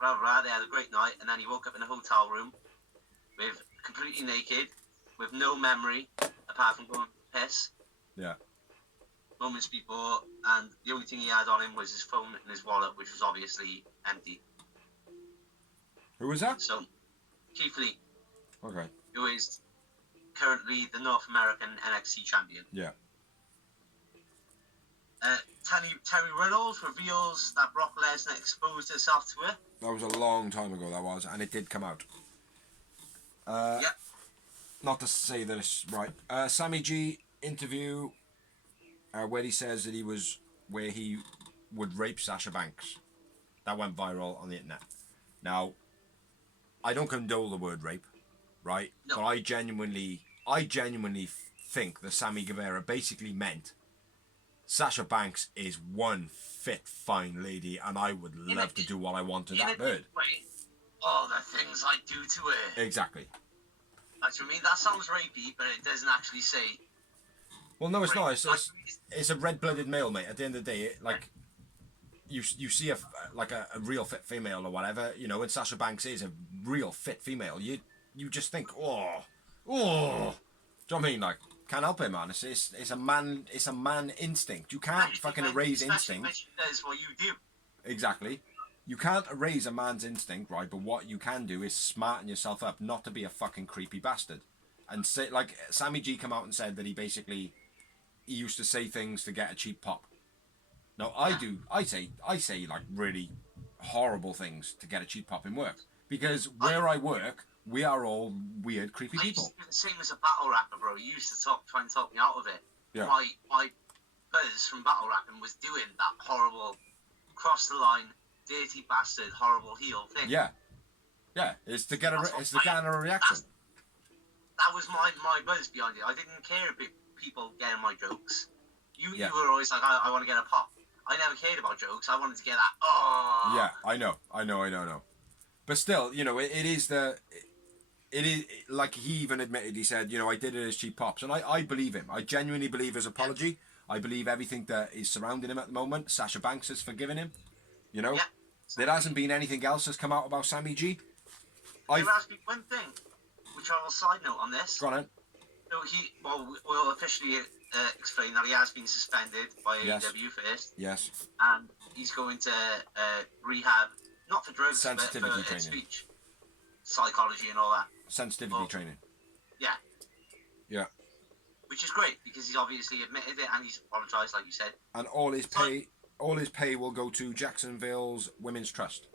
blah, blah. They had a great night, and then he woke up in a hotel room with completely naked, with no memory apart from going to piss. Yeah. Moments before, and the only thing he had on him was his phone and his wallet, which was obviously empty. Who was that? So, Keith Lee, Okay. who is currently the North American NXT champion. Yeah. Terry Reynolds reveals that Brock Lesnar exposed herself to her. That was a long time ago, that was, and it did come out. Yeah. Not to say that it's right. Sammy G interview where he says that where he would rape Sasha Banks. That went viral on the internet. Now, I don't condone the word rape, right? No. But I genuinely think that Sammy Guevara basically meant Sasha Banks is one fit, fine lady, and I would love to do what I want to that bird. All the things I do to her. Exactly. That's what I mean. That sounds rapey, but it doesn't actually say. Well, no, it's rape. not. It's a red-blooded male, mate. At the end of the day, you see a real fit female or whatever, you know, and Sasha Banks is a real fit female. You just think, oh. Do you know what I mean? Like, can't help it, man. It's a man instinct. You can't fucking erase instinct. That is what you do. Exactly. You can't erase a man's instinct, right? But what you can do is smarten yourself up not to be a fucking creepy bastard. And say, like, Sammy G come out and said that he used to say things to get a cheap pop. Now I say like really horrible things to get a cheap pop in work, because where I work, we are all weird, creepy people. The same as a battle rapper, bro. You used to try and talk me out of it. Yeah. My buzz from battle rapping was doing that horrible, cross the line, dirty bastard, horrible heel thing. Yeah. It's to get a reaction. That was my buzz behind it. I didn't care about people getting my jokes. You were always like, I want to get a pop. I never cared about jokes. I wanted to get that. Oh. Yeah, I know. But still, you know, it is like he even admitted. He said, you know, I did it as cheap pops, and I believe him. I genuinely believe his apology. I believe everything that is surrounding him at the moment. Sasha Banks has forgiven him. You know, there hasn't been anything else that's come out about Sammy G. There has been one thing, which I will side note on this. Go on. So we'll officially explain that he has been suspended by AEW first. Yes. And he's going to rehab, not for drugs, Sensitivity but for training. speech, psychology and all that. Sensitivity training. Yeah. Yeah. Which is great, because he's obviously admitted it and he's apologised, like you said. And all his pay will go to Jacksonville's Women's Trust,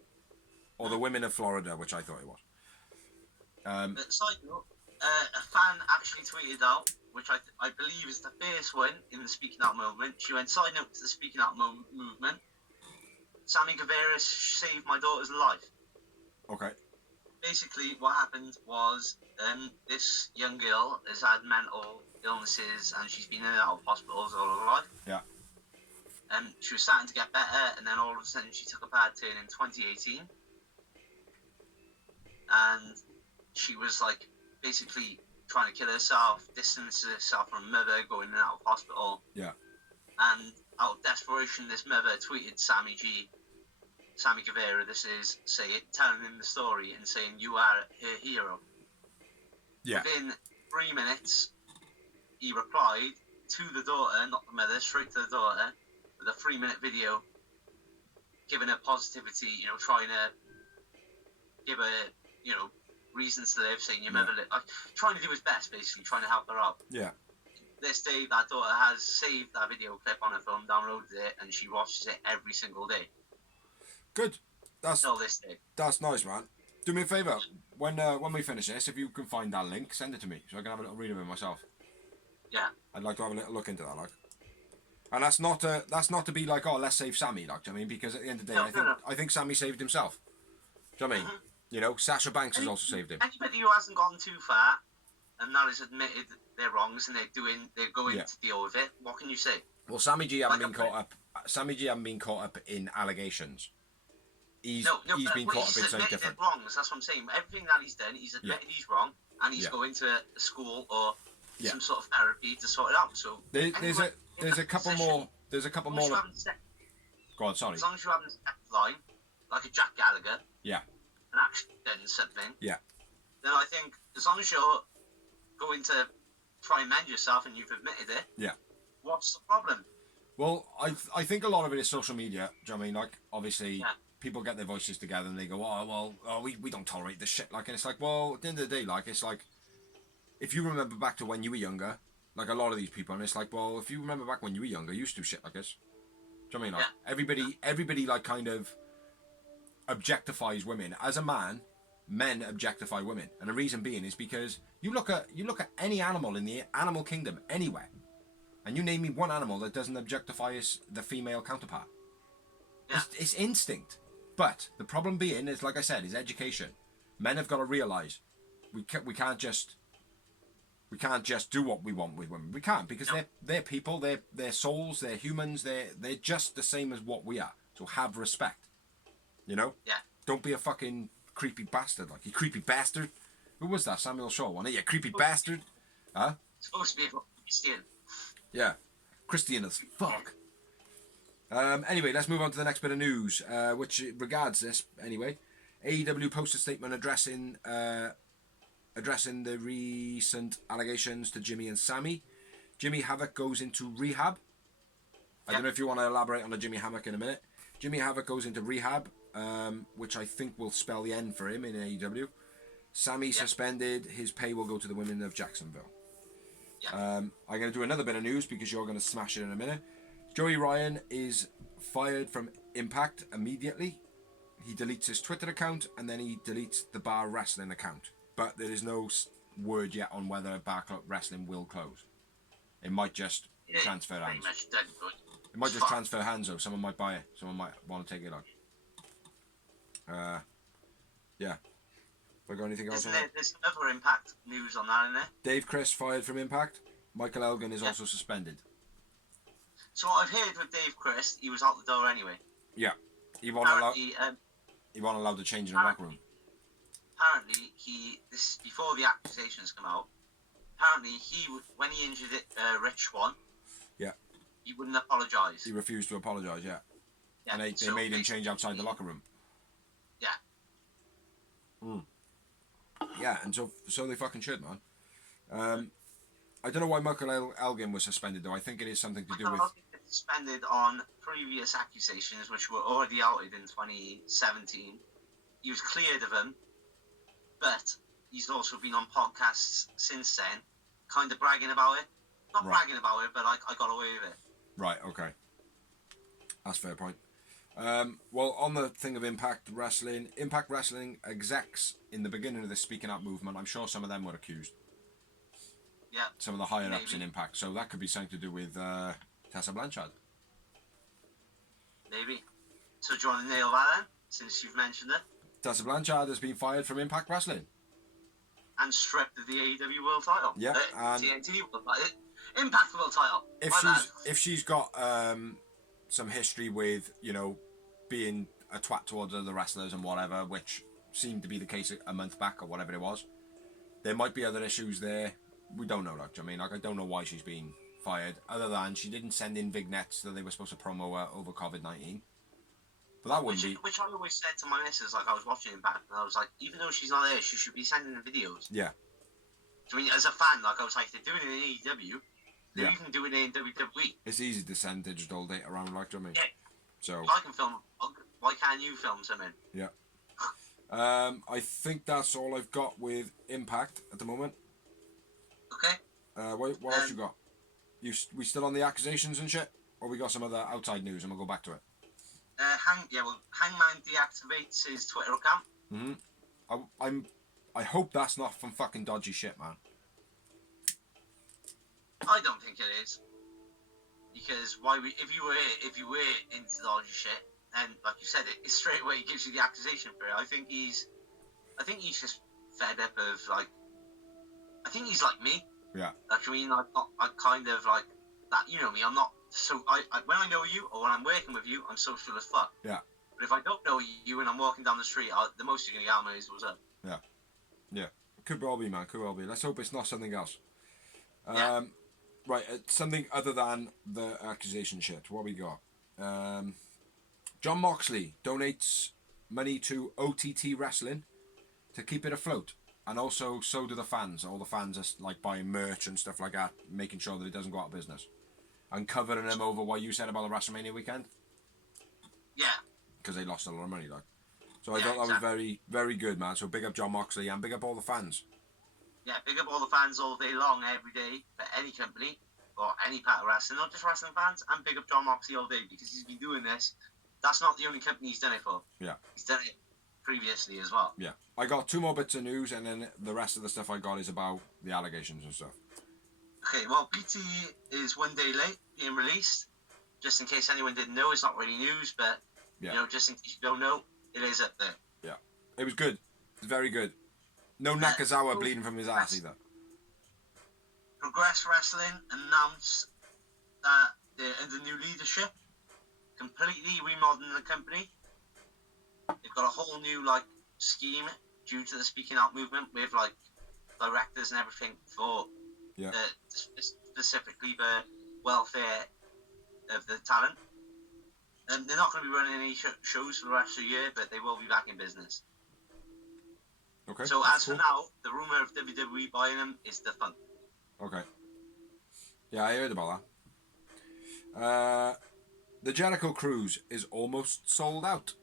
or the Women of Florida, which I thought it was. But side note, a fan actually tweeted out, which I believe is the first one in the Speaking Out movement. She went, side note to the Speaking Out movement, Sammy Guevara saved my daughter's life. Okay. Basically, what happened was this young girl has had mental illnesses and she's been in and out of hospitals all her life. Yeah. She was starting to get better, and then all of a sudden she took a bad turn in 2018. And she was like basically trying to kill herself, distance herself from her mother, going in and out of hospital. Yeah. And out of desperation, this mother tweeted Sammy Guevara, telling him the story and saying, "You are her hero." Yeah. Within 3 minutes, he replied to the daughter, not the mother, straight to the daughter, with a 3-minute video, giving her positivity, you know, trying to give her, you know, reasons to live, saying your mother, like, trying to do his best, basically, trying to help her out. Yeah. This day, that daughter has saved that video clip on her phone, downloaded it, and she watches it every single day. Good. Till this day. That's nice, man. Do me a favour. When we finish this, if you can find that link, send it to me so I can have a little read of it myself. Yeah. I'd like to have a little look into that, like. And that's not to be like, oh, let's save Sammy, like. I mean, because at the end of the day, I think Sammy saved himself. Do you know what I mean? You know, Sasha Banks has also saved him. Anybody who hasn't gone too far and that has admitted their wrongs and they're going to deal with it, what can you say? Well, Sammy G haven't been caught up. Sammy G haven't been caught up in allegations. He's been caught up in something different. Wrongs, that's what I'm saying. Everything that he's done, he's admitted he's wrong, and he's going to a school or some sort of therapy to sort it out. So there's a couple more. There's a couple more. Go on, sorry. As long as you haven't stepped the line, like a Jack Gallagher, Yeah. and actually done something, Yeah. then I think as long as you're going to try and mend yourself and you've admitted it, Yeah. what's the problem? Well, I think a lot of it is social media. Do you know what I mean? Like, obviously, Yeah. people get their voices together and they go, we don't tolerate this shit. Like, and it's like, well, at the end of the day, like, it's like, if you remember back to when you were younger, like a lot of these people, and it's like, well, if you remember back when you were younger, you used to do shit like this. Do you know what I mean? Like, everybody, like, kind of objectifies women. As a man, men objectify women, and the reason being is because you look at any animal in the animal kingdom anywhere, and you name me one animal that doesn't objectify the female counterpart. Yeah. It's instinct. But the problem being is, like I said, is education. Men have got to realise we can't just do what we want with women. We can't, because they're people, they're souls, they're humans, they're just the same as what we are. So have respect. You know? Yeah. Don't be a fucking creepy bastard, like, you creepy bastard. Who was that? Samuel Shaw, wasn't it? You creepy bastard. Huh? It's supposed to be a Christian. Yeah. Christian as fuck. Anyway, let's move on to the next bit of news, which regards this, anyway. AEW posted a statement addressing the recent allegations to Jimmy and Sammy. Jimmy Havoc goes into rehab. I don't know if you want to elaborate on the Jimmy Havoc in a minute. Jimmy Havoc goes into rehab, which I think will spell the end for him in AEW. Sammy suspended. His pay will go to the women of Jacksonville. I'm going to do another bit of news because you're going to smash it in a minute. Joey Ryan is fired from Impact immediately. He deletes his Twitter account and then he deletes the Bar Wrestling account. But there is no word yet on whether Bar Wrestling will close. It might just transfer hands. It might just transfer hands though. Someone might buy it. Someone might want to take it on. Yeah. Have I got anything else on that? There's another Impact news on that, isn't there? Dave Chris fired from Impact. Michael Elgin is also suspended. So what I've heard with Dave Chris, he was out the door anyway. Yeah. He wasn't allowed to change in the locker room. Apparently, this is before the accusations come out. Apparently, when he injured Rich Swann, he wouldn't apologise. He refused to apologise, and they made him change outside the locker room. Yeah, and so they fucking should, man. I don't know why Michael Elgin was suspended, though. I think it is something to do with... Suspended on previous accusations, which were already outed in 2017. He was cleared of them, but he's also been on podcasts since then, kind of bragging about it. Not bragging about it, but like, I got away with it. Right, okay. That's a fair point. Well, on the thing of Impact Wrestling execs in the beginning of the speaking out movement, I'm sure some of them were accused. Yeah. Some of the higher ups in Impact. So that could be something to do with Tessa Blanchard. Maybe. So do you want to nail that then, since you've mentioned it? Tessa Blanchard has been fired from Impact Wrestling. And stripped of the AEW World Title. Yeah. And TNT World Title. Impact World Title. If she's got some history with, you know, being a twat towards other wrestlers and whatever, which seemed to be the case a month back or whatever it was, there might be other issues there. We don't know, like, I mean, like, I don't know why she's been fired, other than she didn't send in vignettes that they were supposed to promo her over COVID-19. But that wouldn't be... Which I always said to my missus, like, I was watching Impact, and I was like, even though she's not there, she should be sending the videos. Yeah. So, I mean, as a fan, like, I was like, they're doing it in AEW, they're even doing it in WWE. It's easy to send digital data around, like, do you know what I mean? Yeah. So... If I can film, why can't you film something? Yeah. I think that's all I've got with Impact at the moment. Okay. What else you got? We still on the accusations and shit? Or we got some other outside news and we'll go back to it? Hangman deactivates his Twitter account. I hope that's not from fucking dodgy shit, man. I don't think it is. Because if you were into dodgy shit, and like you said, it straight away gives you the accusation for it. I think he's just fed up of, like, I think he's like me. Yeah. Like, I mean, I kind of like that. You know me. I'm not so. When I know you or when I'm working with you, I'm social as fuck. Yeah. But if I don't know you and I'm walking down the street, the most you're gonna get out of me is what's up. Yeah. Yeah. Could well be, man. Could well be. Let's hope it's not something else. Yeah. Right. Something other than the accusation shit. What we got? John Moxley donates money to OTT Wrestling to keep it afloat. And also, so do the fans. All the fans are like buying merch and stuff like that, making sure that it doesn't go out of business. And covering them over what you said about the WrestleMania weekend. Yeah. Because they lost a lot of money, like. So I thought that was very, very good, man. So big up John Moxley and big up all the fans. Yeah, big up all the fans all day long, every day, for any company or any part of wrestling, not just wrestling fans. And big up John Moxley all day because he's been doing this. That's not the only company he's done it for. Yeah. He's done it previously as well. Yeah. I got 2 more bits of news, and then the rest of the stuff I got is about the allegations and stuff. Okay, well, PT is 1 day late being released. Just in case anyone didn't know, it's not really news, but, you know, just in case you don't know, it is up there. Yeah. It was good. It was very good. No Nakazawa bleeding from his ass either. Progress Wrestling announced that they're under new leadership, completely remodeling the company. They've got a whole new, like, scheme due to the speaking out movement with, like, directors and everything for specifically the welfare of the talent. And they're not going to be running any shows for the rest of the year, but they will be back in business. Okay. So as for now, the rumor of WWE buying them is defunct. Okay. Yeah, I heard about that. The Jericho Cruise is almost sold out.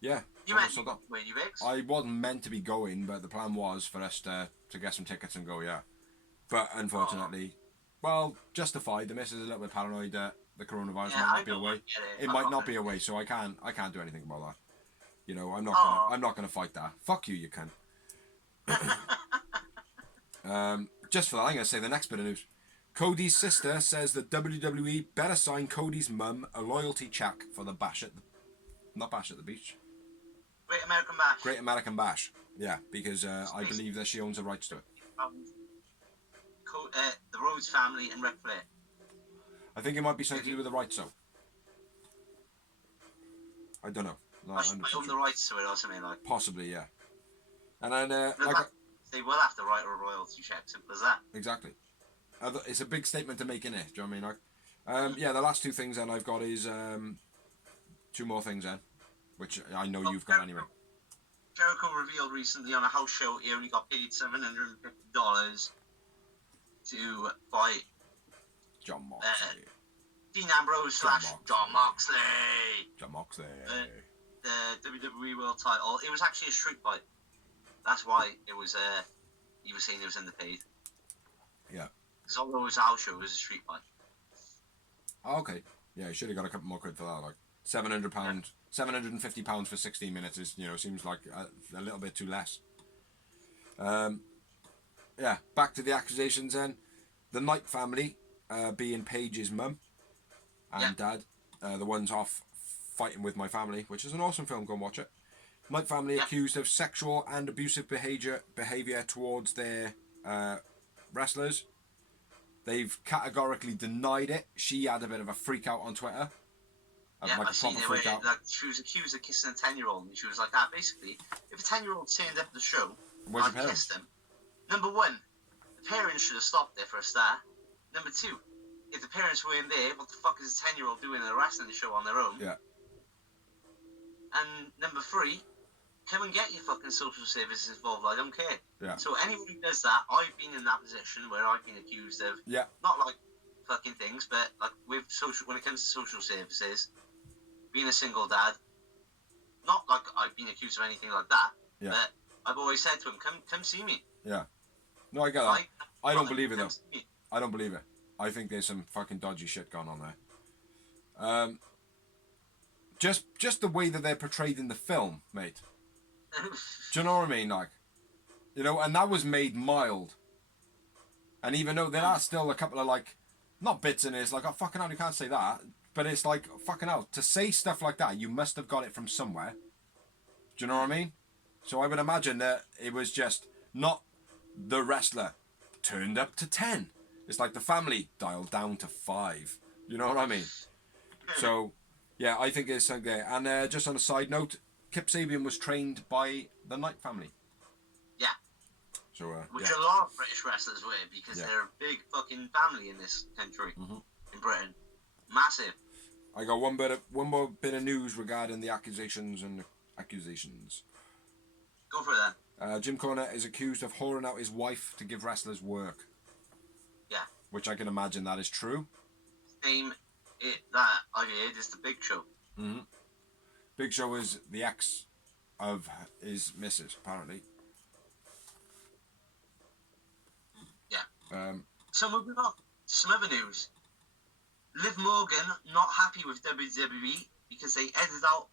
Yeah. You meant to go, were you, Viggs? I wasn't meant to be going, but the plan was for us to get some tickets and go, yeah. But unfortunately, well, justified. The missus is a little bit paranoid that the coronavirus might not be away. It might not be away, so I can't do anything about that. You know, I'm not gonna fight that. Fuck you, you can. Just for that, I'm gonna say the next bit of news. Cody's sister says that WWE better sign Cody's mum a loyalty check for the not Bash at the Beach. Great American Bash. Great American Bash. Yeah, because I believe that she owns the rights to it. The Rhodes family and Ric Flair. I think it might be something to do with the rights, though. I don't know. I own the rights to it or something like. Possibly, yeah. And then, they will have to write a royalty check. Simple as that. Exactly. It's a big statement to make, in it. Do you know what I mean? Like, yeah. The last 2 things then I've got is 2 more things then, which I know you've got anyway. Jericho revealed recently on a house show he only got paid $750 to fight John Moxley. Dean Ambrose / John Moxley. John Moxley. The WWE World Title. It was actually a street fight. That's why it was. You were saying it was in the paid. Yeah. Because although it was a house show, it was a street fight. Oh, okay. Yeah, you should have got a couple more quid for that. Like £700, £750 for 16 minutes is, you know, seems like a little bit too less. Yeah, back to the accusations then. The Knight family, being Paige's mum and dad, the ones off Fighting With My Family, which is an awesome film, go and watch it. Knight family accused of sexual and abusive behaviour towards their wrestlers. They've categorically denied it. She had a bit of a freak out on Twitter. Yeah, I've seen it. Like, she was accused of kissing a 10-year-old, and she was like, basically, if a 10-year-old turned up at the show, I'd kiss them. Number 1, the parents should have stopped there for a start. Number 2, if the parents weren't there, what the fuck is a 10-year-old doing at a wrestling show on their own? Yeah. And number 3, come and get your fucking social services involved. I don't care. Yeah. So anyone who does that, I've been in that position where I've been accused of not like fucking things, but like with social, when it comes to social services, being a single dad, not like I've been accused of anything like that. Yeah. But I've always said to him, come see me. Yeah. No, I get that. I don't believe it though. I don't believe it. I think there's some fucking dodgy shit going on there. Just the way that they're portrayed in the film, mate. Do you know what I mean? Like, you know, and that was made mild. And even though there are still a couple of, like, not bits in it, it's like, oh, fucking hell, you can't say that. But it's like, fucking hell, to say stuff like that, you must have got it from somewhere. Do you know what I mean? So I would imagine that it was just not the wrestler turned up to 10. It's like the family dialed down to 5. You know what I mean? So, yeah, I think it's something there. And just on a side note, Kip Sabian was trained by the Knight family. Yeah. So, which a lot of British wrestlers were, because they're a big fucking family in this country, in Britain. Massive. I got one more bit of news regarding the accusations. Go for it then. Jim Cornette is accused of whoring out his wife to give wrestlers work. Yeah. Which I can imagine that is true. Name it that I heard is the Big Show. Mm-hmm. Big Show is the ex of his missus, apparently. Yeah. So moving on, some other news. Liv Morgan not happy with WWE because they edited out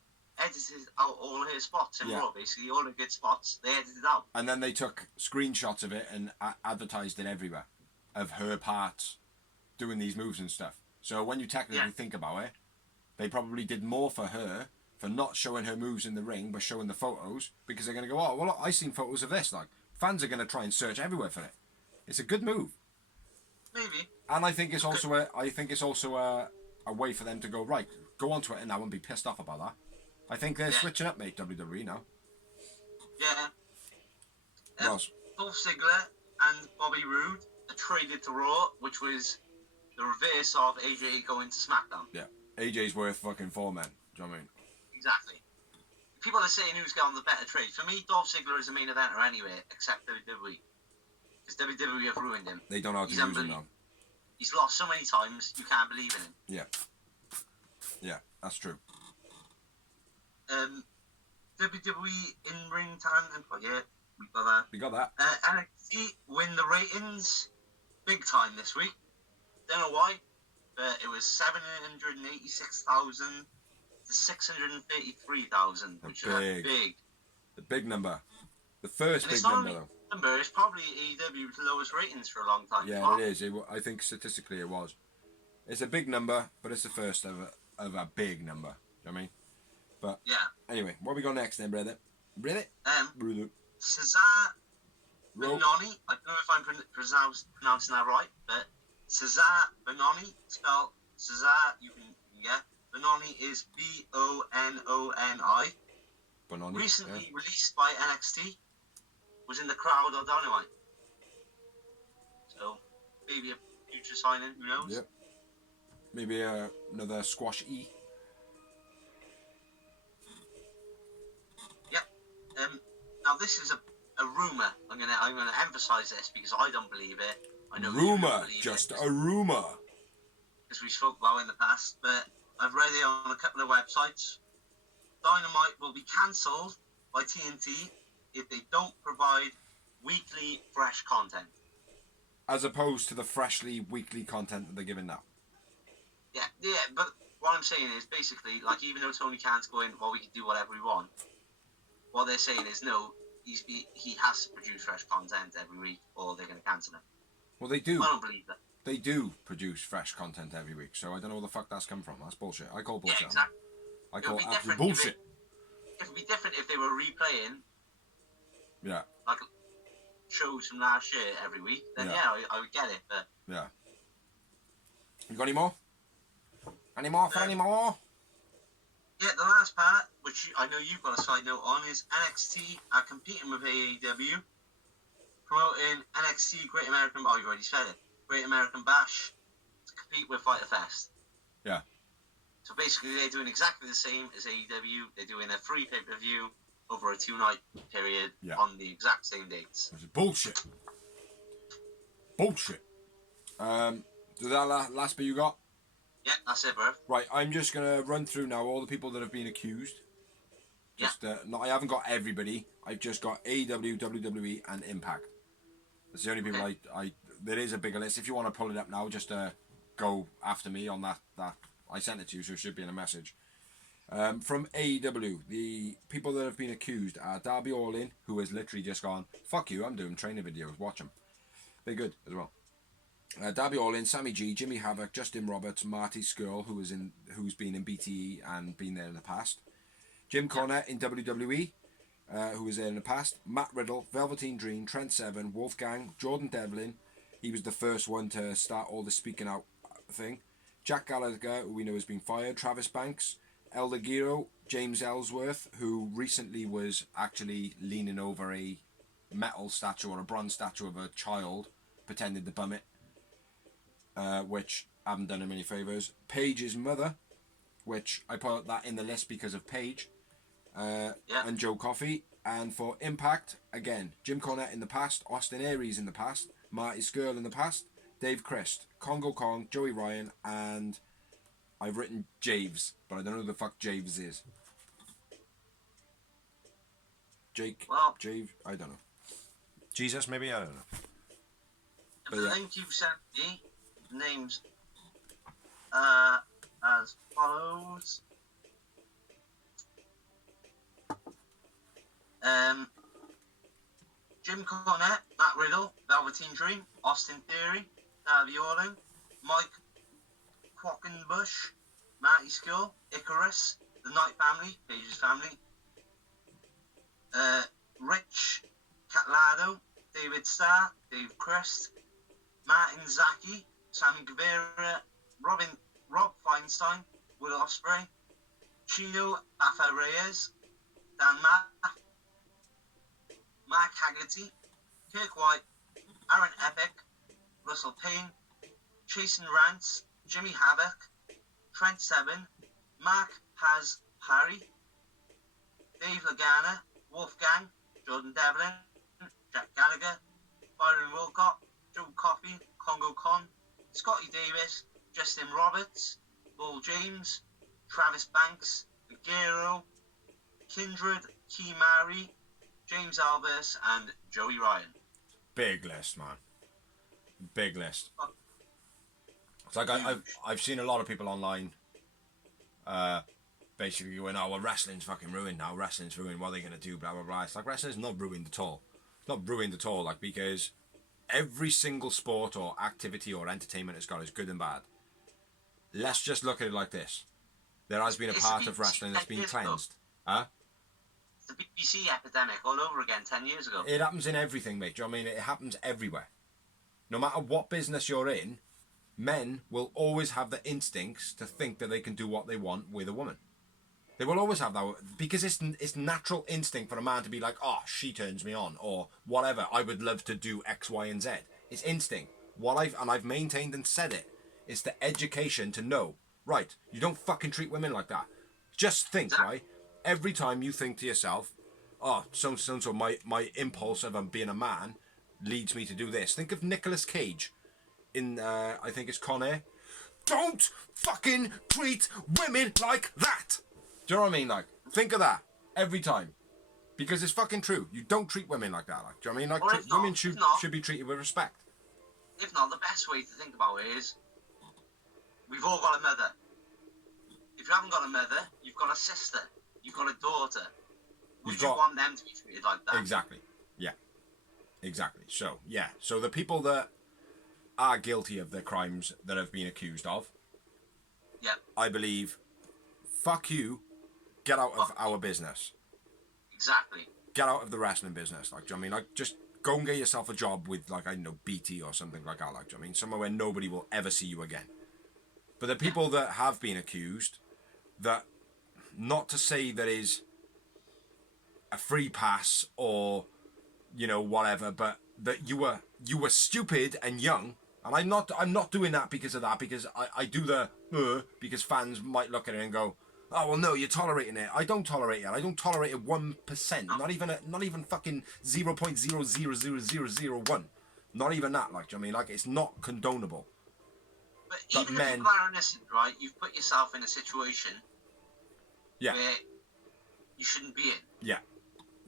all her spots in Raw, basically all her good spots. They edited out, and then they took screenshots of it and advertised it everywhere, of her parts doing these moves and stuff. So when you technically think about it, they probably did more for her for not showing her moves in the ring, but showing the photos, because they're going to go, oh well, I seen photos of this. Like, fans are going to try and search everywhere for it. It's a good move. Maybe. And I think it's also a way for them to go, right, go on Twitter now and be pissed off about that. I think they're switching up, mate, WWE now. Yeah. Dolph Ziggler and Bobby Roode are traded to Raw, which was the reverse of AJ going to SmackDown. Yeah. AJ's worth fucking 4 men. Do you know what I mean? Exactly. People are saying who's got on the better trade. For me, Dolph Ziggler is a main eventer anyway, except WWE. Because WWE have ruined him. They don't know how to use him now. He's lost so many times, you can't believe in him. Yeah. Yeah, that's true. WWE in-ring talent. Yeah, we got that. We got that. NXT win the ratings big time this week. Don't know why, but it was 786,000 to 633,000, which is big. The big number. The first big number, though. It's probably AEW's lowest ratings for a long time. Yeah, it is. I think statistically it was. It's a big number, but it's the first of a big number. You know what I mean? But anyway, what we got next then, brother? Brother? Cesar Bononi. I don't know if I'm pronouncing that right, but Cesar Bononi, spelled Cesar, you can get. Bononi is Bononi. Bononi. Recently released by NXT. Was in the crowd on Dynamite. So, maybe a future signing, who knows? Yep. Maybe another squash E. Yep. Now this is a rumour. I'm gonna emphasise this because I don't believe it. I know rumour, just a rumour. As we spoke about in the past, but I've read it on a couple of websites. Dynamite will be cancelled by TNT if they don't provide weekly fresh content. As opposed to the freshly weekly content that they're giving now. Yeah, but what I'm saying is basically, like, even though Tony Khan's going, well, we can do whatever we want, what they're saying is, no, he has to produce fresh content every week or they're going to cancel him. Well, they do. I don't believe that. They do produce fresh content every week, so I don't know where the fuck that's come from. That's bullshit. I call bullshit. Yeah, exactly. I call it absolute bullshit. It would be different if they were replaying like shows from last year every week, then I would get it, but... Yeah. You got any more? Any more? Yeah, the last part, which I know you've got a side note on, is NXT are competing with AEW, promoting NXT Great American... Oh, you already said it. Great American Bash to compete with Fyter Fest. Yeah. So basically, they're doing exactly the same as AEW. They're doing a free pay-per-view over a 2-night period on the exact same dates. It's bullshit. So that last bit you got? Yeah, that's it, bro. Right, I'm just going to run through now all the people that have been accused. I haven't got everybody. I've just got AEW, WWE, and Impact. That's the only people there is a bigger list. If you want to pull it up now, just go after me on that. I sent it to you, so it should be in a message. From AEW, the people that have been accused are Darby Allin, who has literally just gone, fuck you, I'm doing training videos, watch them. They're good as well. Darby Allin, Sammy G, Jimmy Havoc, Justin Roberts, Marty Skrull, who's been in BTE and been there in the past. Jim Cornette in WWE, who was there in the past. Matt Riddle, Velveteen Dream, Trent Seven, Wolfgang, Jordan Devlin. He was the first one to start all the speaking out thing. Jack Gallagher, who we know has been fired. Travis Banks, El Ligero, James Ellsworth, who recently was actually leaning over a metal statue or a bronze statue of a child, pretending to bum it, which haven't done him any favours. Paige's mother, which I put that in the list because of Paige and Joe Coffey. And for Impact, again, Jim Cornette in the past, Austin Aries in the past, Marty Scurll in the past, Dave Christ, Congo Kong, Joey Ryan, and I've written Javes, but I don't know who the fuck Javes is. Jave, I don't know. Jesus, maybe? I don't know. But I think you've sent me names as follows. Jim Cornette, Matt Riddle, Velveteen Dream, Austin Theory, Darby Allin, Mike Quackenbush, Marty Scurll, Icarus, The Knight Family, Paige's family, Rich Catalado, David Starr, Dave Crest, Martin Zaki, Sammy Guevara, Rob Feinstein, Will Ospreay, Chino Bafa Reyes, Dan Mack, Mark Haggerty, Kirk White, Aaron Epic, Russell Payne, Jason Rance, Jimmy Havoc, Trent Seven, Mark Haz Parry, Dave Lagana, Wolfgang, Jordan Devlin, Jack Gallagher, Byron Wilcott, Joe Coffey, Congo Con, Scotty Davis, Justin Roberts, Paul James, Travis Banks, Aguero, Kindred, Key Mari, James Alves, and Joey Ryan. Big list, man. Big list. It's like I've seen a lot of people online basically going, oh, well, wrestling's fucking ruined now. Wrestling's ruined. What are they going to do? Blah, blah, blah. It's like wrestling's not ruined at all. It's not ruined at all, like, because every single sport or activity or entertainment has got its good and bad. Let's just look at it like this. There has been a part of wrestling that's been cleansed. Huh? The BBC epidemic all over again 10 years ago. It happens in everything, mate. Do you know what I mean? It happens everywhere. No matter what business you're in, men will always have the instincts to think that they can do what they want with a woman. They will always have that, because it's natural instinct for a man to be like, oh, she turns me on, or whatever, I would love to do X, Y, and Z. It's instinct. I've maintained and said it. It's the education to know, right, you don't fucking treat women like that. Just think, right? Every time you think to yourself, oh, so my impulse of being a man leads me to do this. Think of Nicolas Cage in, I think it's Con Air. Don't fucking treat women like that! Do you know what I mean? Like, think of that every time. Because it's fucking true. You don't treat women like that. Like, do you know what I mean? Like, women should be treated with respect. If not, the best way to think about it is, we've all got a mother. If you haven't got a mother, you've got a sister. You've got a daughter. Would you want them to be treated like that? Exactly. Yeah. Exactly. So, yeah. So the people that are guilty of the crimes that have been accused of, yeah, I believe, fuck you, get out of our business. Exactly. Get out of the wrestling business. Like, do you know what I mean? Like, just go and get yourself a job with, like, I don't know, BT or something like that. Like, do you know what I mean? Somewhere where nobody will ever see you again. But the people that have been accused, that, not to say that is a free pass or, you know, whatever, but that you were stupid and young. And I'm not doing that because of that, because I do the because fans might look at it and go, oh well, no, you're tolerating it. I don't tolerate it. I don't tolerate it 1%. Not even fucking 0.00001. Not even that. Like, do you know what I mean? Like, it's not condonable. But even if people are innocent, right? You've put yourself in a situation where you shouldn't be in. Yeah.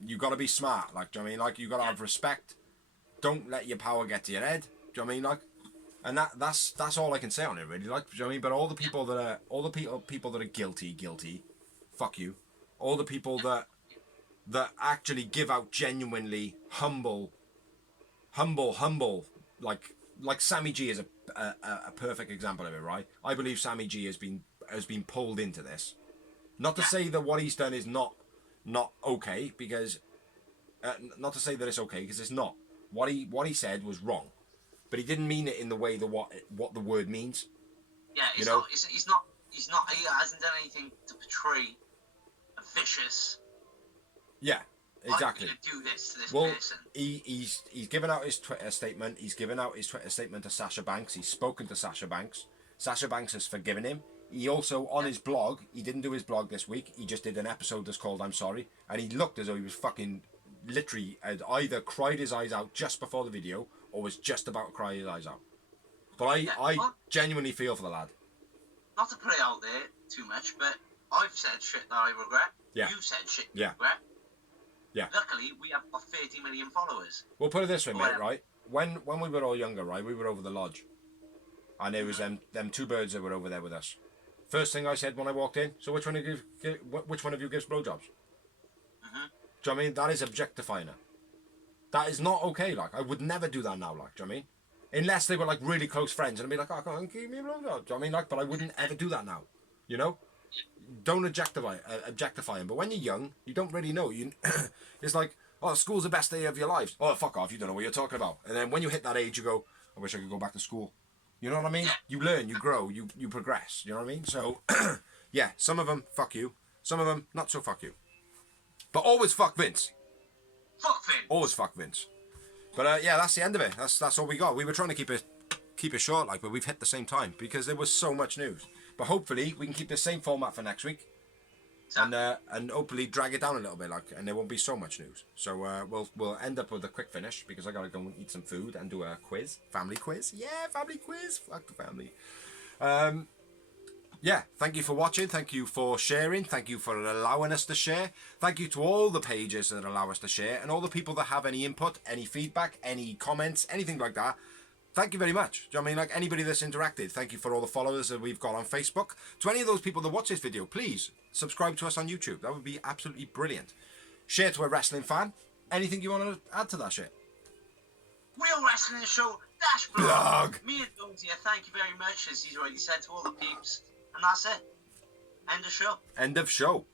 You got to be smart. Like, do you know what I mean? Like, you got to have respect. Don't let your power get to your head. Do you know what I mean? Like, and that's all I can say on it, really. Like, do you know what I mean? But all the people that are guilty, fuck you. All the people that actually give out genuinely humble, like Sammy G is a perfect example of it, right? I believe Sammy G has been pulled into this. Not to say that what he's done is not okay, because not to say that it's okay, because it's not. What he said was wrong, but he didn't mean it in the way that what the word means. Yeah, he hasn't done anything to portray a vicious. Yeah, exactly. I'm gonna do this to this person. He's given out his Twitter statement. He's given out his Twitter statement to Sasha Banks. He's spoken to Sasha Banks. Sasha Banks has forgiven him. he also, on his blog, he didn't do his blog this week, he just did an episode that's called I'm Sorry, and he looked as though he was fucking, literally, had either cried his eyes out just before the video, or was just about to cry his eyes out. But I genuinely feel for the lad. Not to put it out there too much, but I've said shit that I regret. Yeah. You've said shit you Yeah. regret. Yeah. Luckily, we have got 30 million followers. We'll put it this way, mate, Well- right? When we were all younger, right, we were over the lodge. And there was them two birds that were over there with us. First thing I said when I walked in, so which one of you gives blowjobs? Do you know what I mean? That is objectifying her. That is not okay, like. I would never do that now, like, do you know what I mean? Unless they were, like, really close friends, and I'd be like, oh, come on, give me a blowjob. Do you know what I mean? Like, but I wouldn't ever do that now, you know? Don't objectify him. But when you're young, you don't really know. It's like, oh, school's the best day of your lives. Oh, fuck off, you don't know what you're talking about. And then when you hit that age, you go, I wish I could go back to school. You know what I mean? You learn, you grow, you progress. You know what I mean? So, yeah, some of them, fuck you. Some of them, not so fuck you. But always fuck Vince. Fuck Vince. Always fuck Vince. But yeah, that's the end of it. That's all we got. We were trying to keep it short, like, but we've hit the same time because there was so much news. But hopefully we can keep the same format for next week, and hopefully drag it down a little bit, like, and there won't be so much news. So we'll end up with a quick finish because I gotta go and eat some food and do a quiz, family quiz. Yeah, family quiz. Fuck the family. Yeah, thank you for watching. Thank you for sharing. Thank you for allowing us to share. Thank you to all the pages that allow us to share and all the people that have any input, any feedback, any comments, anything like that. Thank you very much. Do you know what I mean? Like, anybody that's interacted, thank you for all the followers that we've got on Facebook. To any of those people that watch this video, please subscribe to us on YouTube. That would be absolutely brilliant. Share to a wrestling fan. Anything you want to add to that shit? Real Wrestling Show Dash Blog. Me and Jones here, thank you very much, as he's already said to all the peeps. And that's it. End of show. End of show.